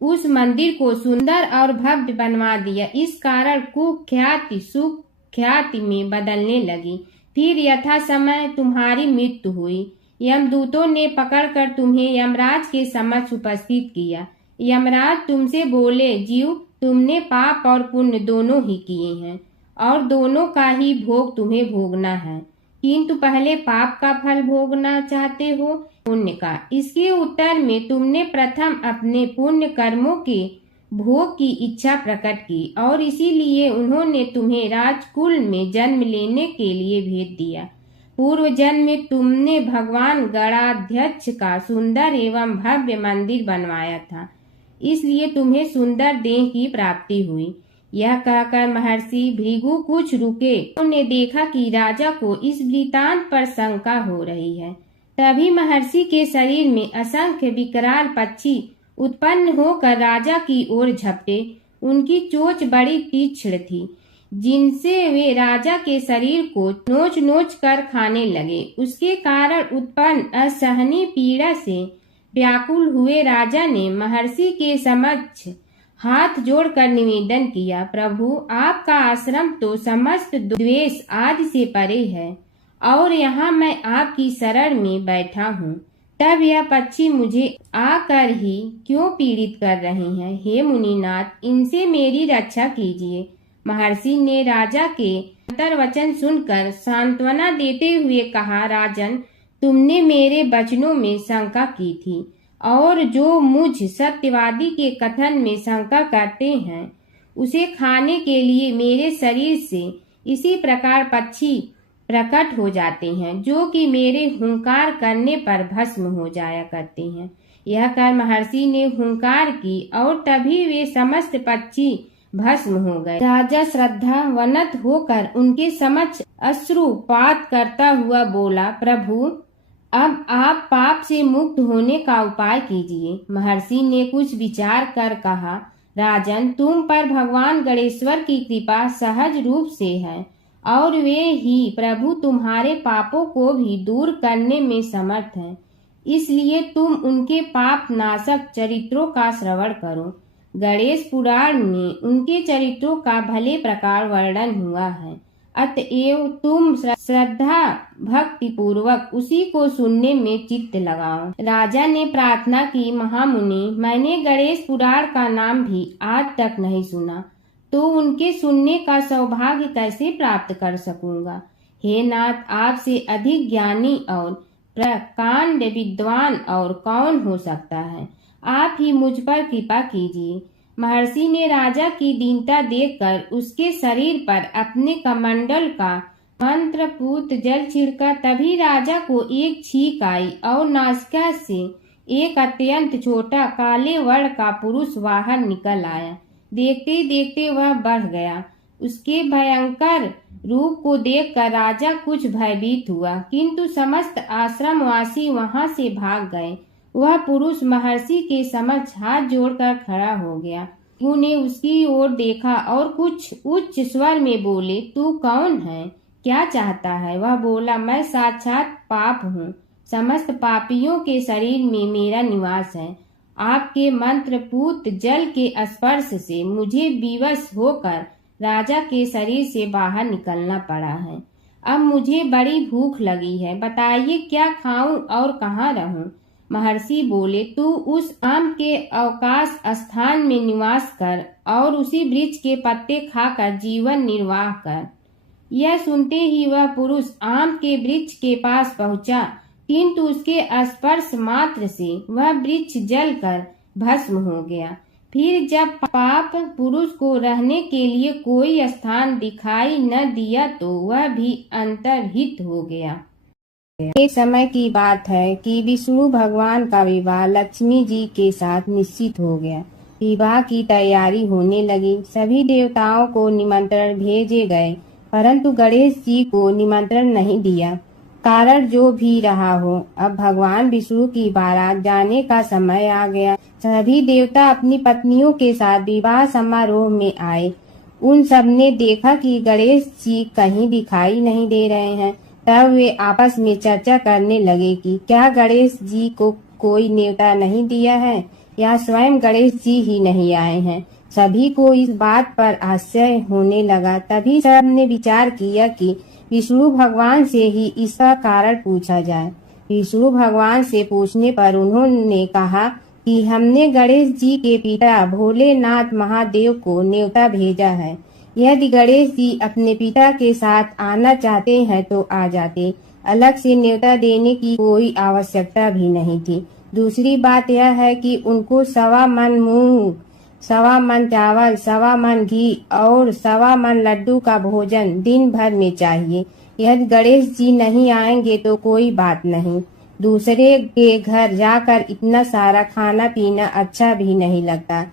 उस मंदिर को सुंदर और भव्य बनवा दिया। इस कारण कुख्याति सुख्याति में बदलने लगी। फिर यथा समय तुम्हारी मृत्यु हुई। यमदूतों ने पकड़कर तुम्हें यमराज के समक्ष उपस्थित किया। यमराज तुमसे बोले, जीव, तुमने पाप और पुण्य दोनों ही किए हैं और दोनों का ही भोग तुम्हें भोगना है, किंतु पहले पाप का फल भोगना चाहते हो पुण्य का। इसके उत्तर में तुमने प्रथम अपने पुण्य कर्मों के भोग की इच्छा प्रकट की और इसीलिए उन्होंने तुम्हें राजकुल में जन्म लेने के लिए भेज दिया। पूर्व जन्म में तुमने भगवान गणाध्यक्ष का सुंदर एवं भव्य मंदिर बनवाया था, इसलिए तुम्हें सुंदर देह की प्राप्ति हुई। यह कहकर महर्षि भृगु कुछ रुके। उन्होंने देखा कि राजा को इस वृतांत पर शंका हो रही है। तभी महर्षि के शरीर में असंख्य विकराल पक्षी उत्पन्न होकर राजा की ओर झपटे। उनकी चोंच बड़ी तीक्ष्ण थी, जिनसे वे राजा के शरीर को नोच नोच कर खाने लगे। उसके कारण उत्पन्न असहनीय पीड़ा से व्याकुल हुए राजा ने महर्षि के समक्ष हाथ जोड़कर निवेदन किया, प्रभु, आपका आश्रम तो समस्त द्वेष आदि से परे है और यहाँ मैं आपकी शरण में बैठा हूँ। तब यह पक्षी मुझे आकर ही क्यों पीड़ित कर रहे हैं? हे मुनिनाथ, इनसे मेरी रक्षा कीजिए। महर्षि ने राजा के अंतर्वचन सुनकर सांत्वना देते हुए कहा, राजन, तुमने मेरे वचनों में शंका की थी और जो मुझ सत्यवादी के कथन में शंका करते हैं उसे खाने के लिए मेरे शरीर से इसी प्रकार पक्षी प्रकट हो जाते हैं जो कि मेरे हुंकार करने पर भस्म हो जाया करते हैं। यह कर महर्षि ने हुंकार की और तभी वे समस्त पक्षी भस्म हो गए। राजा श्रद्धावनत होकर उनके समक्ष अश्रुपात करता हुआ बोला, प्रभु, अब आप पाप से मुक्त होने का उपाय कीजिए। महर्षि ने कुछ विचार कर कहा, राजन, तुम पर भगवान गणेश्वर की कृपा सहज रूप से है और वे ही प्रभु तुम्हारे पापों को भी दूर करने में समर्थ हैं। इसलिए तुम उनके पाप नाशक चरित्रों का श्रवण करो। गणेश पुराण में उनके चरित्रों का भले प्रकार वर्णन हुआ है, अतएव तुम श्रद्धा भक्ति पूर्वक उसी को सुनने में चित्त लगाओ। राजा ने प्रार्थना की, महामुनि, मैंने गणेश पुराण का नाम भी आज तक नहीं सुना, तो उनके सुनने का सौभाग्य कैसे प्राप्त कर सकूंगा। हे नाथ, आपसे अधिक ज्ञानी और प्रकांड विद्वान और कौन हो सकता है। आप ही मुझ पर कृपा कीजिए। महर्षि ने राजा की दीनता देखकर उसके शरीर पर अपने कमंडल का मंत्रपूत जल छिड़का। तभी राजा को एक छींक आई और नासिका से एक अत्यंत छोटा काले वर्ण का पुरुष बाहर निकल आया। देखते देखते वह बढ़ गया। उसके भयंकर रूप को देखकर राजा कुछ भयभीत हुआ, किंतु समस्त आश्रमवासी वहां से भाग गए। वह पुरुष महर्षि के समक्ष हाथ जोड़कर खड़ा हो गया। उन्हें उसकी ओर देखा और कुछ उच्च स्वर में बोले, तू कौन है, क्या चाहता है। वह बोला, मैं साक्षात पाप हूँ, समस्त पापियों के शरीर में मेरा निवास है। आपके मंत्रपूत जल के स्पर्श से मुझे विवश होकर राजा के शरीर से बाहर निकलना पड़ा है। अब मुझे बड़ी भूख लगी है, बताइए क्या खाऊं और कहाँ रहूं। महर्षि बोले, तू उस आम के अवकाश स्थान में निवास कर और उसी वृक्ष के पत्ते खाकर जीवन निर्वाह कर। यह सुनते ही वह पुरुष आम के वृक्ष के पास पहुंचा, किंतु उसके स्पर्श मात्र से वह वृक्ष जलकर भस्म हो गया। फिर जब पाप पुरुष को रहने के लिए कोई स्थान दिखाई न दिया तो वह भी अंतर्हित हो गया। एक समय की बात है कि विष्णु भगवान का विवाह लक्ष्मी जी के साथ निश्चित हो गया। विवाह की तैयारी होने लगी। सभी देवताओं को निमंत्रण भेजे गए, परंतु गणेश जी को निमंत्रण नहीं दिया। कारण जो भी रहा हो, अब भगवान विष्णु की बारात जाने का समय आ गया। सभी देवता अपनी पत्नियों के साथ विवाह समारोह में आए। उन सब ने देखा कि गणेश जी कहीं दिखाई नहीं दे रहे हैं। तब वे आपस में चर्चा करने लगे कि क्या गणेश जी को कोई न्योता नहीं दिया है या स्वयं गणेश जी ही नहीं आए हैं। सभी को इस बात पर आश्चर्य होने लगा। तभी सब ने विचार किया कि विष्णु भगवान से ही इसका कारण पूछा जाए। विष्णु भगवान से पूछने पर उन्होंने कहा कि हमने गणेश जी के पिता भोलेनाथ महादेव को न्योता भेजा है। यदि गणेश जी अपने पिता के साथ आना चाहते हैं तो आ जाते, अलग से न्योता देने की कोई आवश्यकता भी नहीं थी। दूसरी बात यह है कि उनको 1.25 मन मूंग, 1.25 मन चावल, 1.25 मन घी और 1.25 मन लड्डू का भोजन दिन भर में चाहिए। यदि गणेश जी नहीं आएंगे तो कोई बात नहीं, दूसरे के घर जाकर इतना सारा खाना पीना अच्छा भी नहीं लगता।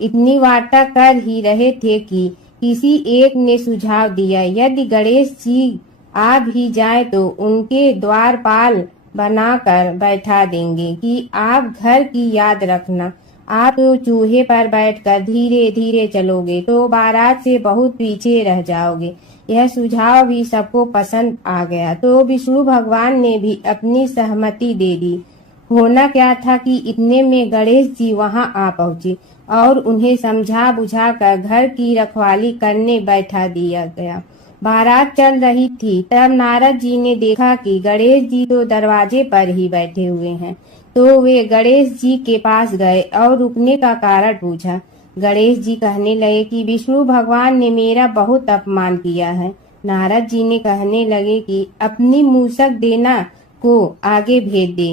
इतनी वार्ता कर ही रहे थे कि किसी एक ने सुझाव दिया, यदि गणेश जी आ भी जाए तो उनके द्वारपाल बनाकर बैठा देंगे कि आप घर की याद रखना। आप तो चूहे पर बैठकर धीरे धीरे चलोगे तो बारात से बहुत पीछे रह जाओगे। यह सुझाव भी सबको पसंद आ गया, तो विष्णु भगवान ने भी अपनी सहमति दे दी। होना क्या था कि इतने में गणेश जी वहां आ पहुंचे और उन्हें समझा बुझाकर घर की रखवाली करने बैठा दिया गया। बारात चल रही थी, तब नारद जी ने देखा कि गणेश जी तो दरवाजे पर ही बैठे हुए हैं, तो वे गणेश जी के पास गए और रुकने का कारण पूछा। गणेश जी कहने लगे कि विष्णु भगवान ने मेरा बहुत अपमान किया है। नारद जी ने कहने लगे कि अपनी मूसक देना को आगे भेज दे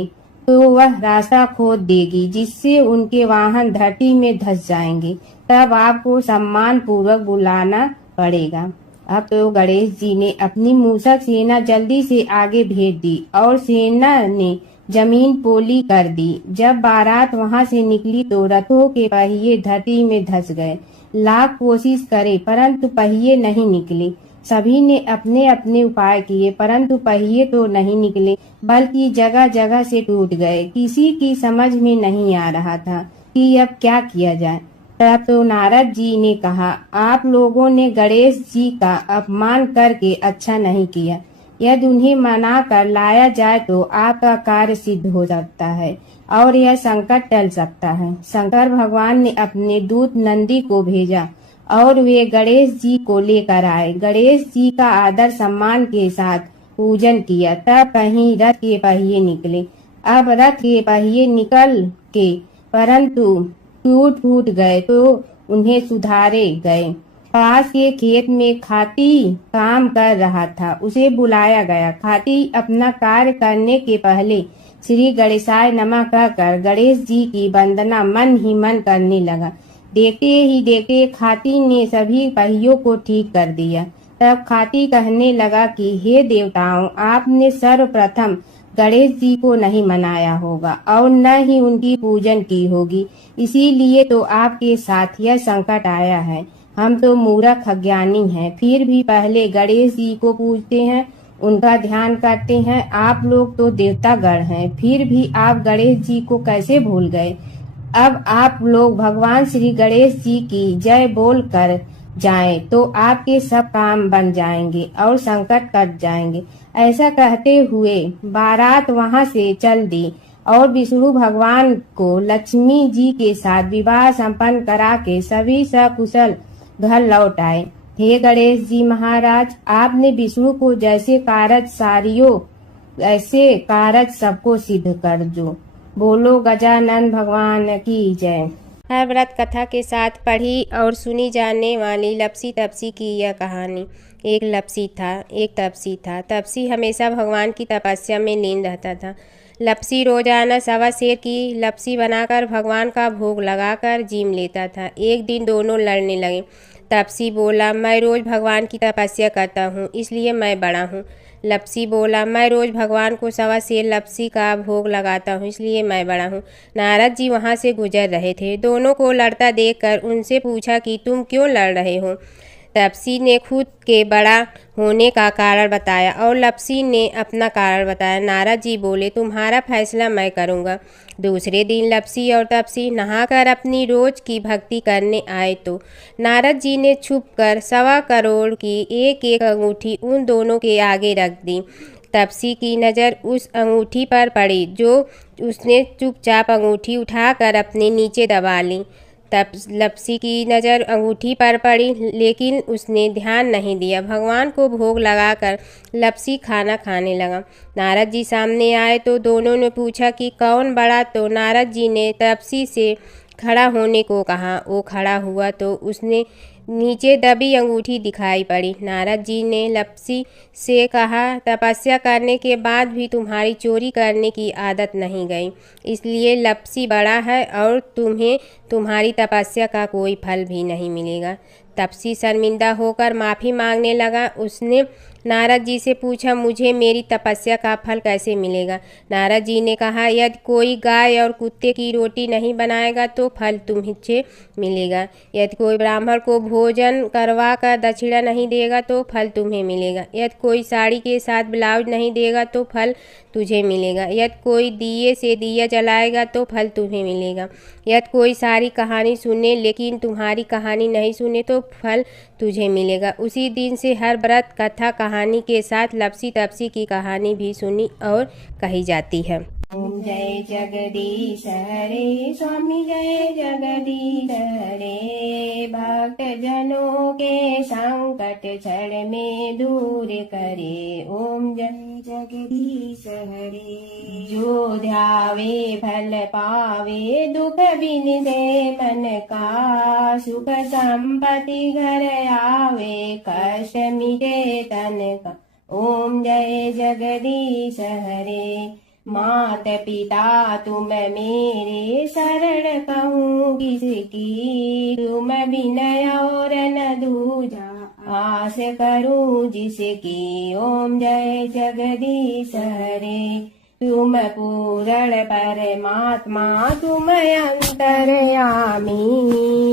तो वह रास्ता खोद देगी, जिससे उनके वाहन धरती में धंस जाएंगे। तब आपको सम्मान पूर्वक बुलाना पड़ेगा। अब तो गणेश जी ने अपनी मूसक सेना जल्दी से आगे भेज दी और सेना ने जमीन पोली कर दी। जब बारात वहां से निकली तो रथों के पहिए धरती में धंस गए। लाख कोशिश करे परंतु पहिए नहीं निकले। सभी ने अपने अपने उपाय किए परंतु पहिए तो नहीं निकले, बल्कि जगह जगह से टूट गए। किसी की समझ में नहीं आ रहा था कि अब क्या किया जाए। तब तो नारद जी ने कहा, आप लोगों ने गणेश जी का अपमान करके अच्छा नहीं किया। यदि उन्हें मना कर लाया जाए तो आपका कार्य सिद्ध हो सकता है और यह संकट टल सकता है। शंकर भगवान ने अपने दूत नंदी को भेजा और वे गणेश जी को लेकर आए। गणेश जी का आदर सम्मान के साथ पूजन किया। तब कहीं रथ के पहिए निकले। अब रथ के पहिए निकल के परंतु टूट फूट गए तो उन्हें सुधारे गए। पास के खेत में खाती काम कर रहा था, उसे बुलाया गया। खाती अपना कार्य करने के पहले श्री गणेशाय नमः कहकर गणेश जी की वंदना मन ही मन करने लगा। देखते ही देखते खाती ने सभी पहियों को ठीक कर दिया। तब खाती कहने लगा कि हे देवताओं, आपने सर्वप्रथम गणेश जी को नहीं मनाया होगा और न ही उनकी पूजन की होगी, इसीलिए तो आपके साथ यह संकट आया है। हम तो मूर्ख अज्ञानी हैं, फिर भी पहले गणेश जी को पूजते हैं, उनका ध्यान करते हैं। आप लोग तो देवतागण हैं, फिर भी आप गणेश जी को कैसे भूल गए। अब आप लोग भगवान श्री गणेश जी की जय बोल कर जाएं तो आपके सब काम बन जाएंगे और संकट कट जाएंगे। ऐसा कहते हुए बारात वहां से चल दी और विष्णु भगवान को लक्ष्मी जी के साथ विवाह संपन्न करा के सभी सकुशल घर लौट आए। हे गणेश जी महाराज, आपने विष्णु को जैसे कारज सारियो ऐसे कारज सबको सिद्ध कर जो। बोलो गजानन भगवान की जय। हर व्रत कथा के साथ पढ़ी और सुनी जाने वाली लपसी तपसी की यह कहानी। एक लपसी था, एक तपसी था। तपसी हमेशा भगवान की तपस्या में लीन रहता था। लपसी रोजाना सवा सेर की लपसी बनाकर भगवान का भोग लगाकर जीम लेता था। एक दिन दोनों लड़ने लगे। तपसी बोला, मैं रोज भगवान की तपस्या करता हूँ, इसलिए मैं बड़ा हूँ। लपसी बोला, मैं रोज भगवान को सवा सेर लपसी का भोग लगाता हूँ, इसलिए मैं बड़ा हूँ। नारद जी वहाँ से गुजर रहे थे। दोनों को लड़ता देखकर उनसे पूछा कि तुम क्यों लड़ रहे हो। तपसी ने खुद के बड़ा होने का कारण बताया और लपसी ने अपना कारण बताया। नारद जी बोले, तुम्हारा फैसला मैं करूँगा। दूसरे दिन लपसी और तपसी नहाकर अपनी रोज की भक्ति करने आए तो नारद जी ने छुपकर 1.25 करोड़ की एक एक अंगूठी उन दोनों के आगे रख दी। तपसी की नज़र उस अंगूठी पर पड़ी जो उसने चुपचाप अंगूठी उठाकर अपने नीचे दबा ली। तब लपसी की नज़र अंगूठी पर पड़ी, लेकिन उसने ध्यान नहीं दिया। भगवान को भोग लगाकर लपसी खाना खाने लगा। नारद जी सामने आए तो दोनों ने पूछा कि कौन बड़ा, तो नारद जी ने तपसी से खड़ा होने को कहा। वो खड़ा हुआ तो उसने नीचे दबी अंगूठी दिखाई पड़ी। नारद जी ने लपसी से कहा, तपस्या करने के बाद भी तुम्हारी चोरी करने की आदत नहीं गई, इसलिए लपसी बड़ा है और तुम्हें तुम्हारी तपस्या का कोई फल भी नहीं मिलेगा। तपसी शर्मिंदा होकर माफ़ी मांगने लगा। उसने नारद जी से पूछा, मुझे मेरी तपस्या का फल कैसे मिलेगा। नारद जी ने कहा, यदि कोई गाय और कुत्ते की रोटी नहीं बनाएगा तो फल तुम्हें मिलेगा। यदि कोई ब्राह्मण को भोजन करवा कर दक्षिणा नहीं देगा तो फल तुम्हें मिलेगा। यदि कोई साड़ी के साथ ब्लाउज नहीं देगा तो फल तुझे मिलेगा। यदि कोई दिए से दिया जलाएगा तो फल तुम्हें मिलेगा। यदि कोई सारी कहानी सुने लेकिन तुम्हारी कहानी नहीं सुने तो फल तुझे मिलेगा। उसी दिन से हर व्रत कथा कहानी के साथ लपसी तपसी की कहानी भी सुनी और कही जाती है। ओम जय जगदीश हरे स्वामी जय जगदीश हरे। भक्त जनों के संकट क्षण में दूर करे। ओम जय जगदीश हरे। जो ध्यावे फल पावे दुख बिन दे मन का। सुख संपत्ति घर आवे कष्ट मिटे तन का। ओम जय जगदीश हरे। मात पिता तुम मेरे शरण कहूँ किसकी। तुम विनय और न दूजा आस करूँ जिसकी। ओम जय जगदीश हरे। तुम पूर्ण परमात्मा तुम अंतर्यामी।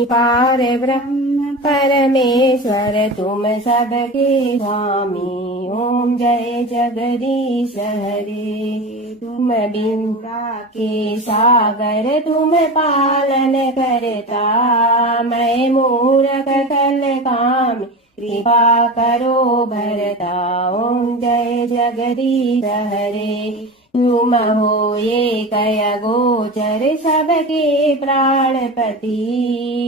पार ब्रह्म परमेश्वर तुम सबके स्वामी। ओम जय जगदीश हरे। तुम बिंदा के सागर तुम पालन करता। मैं मूर्ख कल काम कृपा करो भरता। ओम जय जगदीश हरे। तुम हो ये कय गोचर सबके प्राणपति।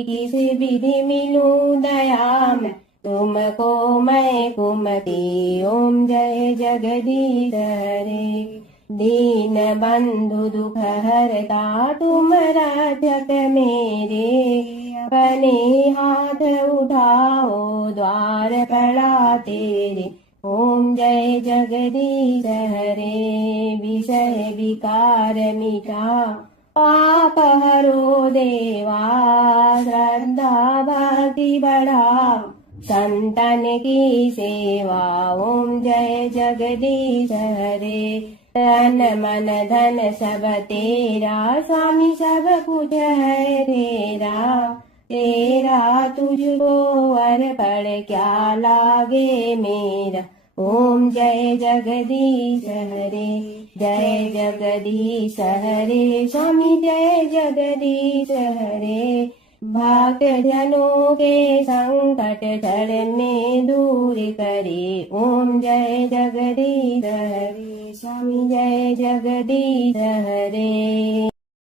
किस विधि मिलूं दया में तुमको मैं कुमति। ओम जय जगदीश हरे। दीन बंधु दुख हरता तुम रक्षक मेरे। अपने हाथ उठाओ द्वार पड़ा तेरे। ओम जय जगदीश हरे। विषय विकार मिटा पाप हरो देवा। श्रद्धा भक्ति बढ़ाओ संतन की सेवा। ओम जय जगदीश हरे। तन मन धन सब तेरा स्वामी सब कुछ है तेरा। तेरा तुझको अर्पण क्या लागे मेरा। ओम जय जगदीश हरे। जय जगदीश हरे स्वामी जय जगदीश हरे। भक्त जनों के संकट क्षण में दूर करे। ओम जय जगदीश हरे स्वामी जय जगदीश हरे।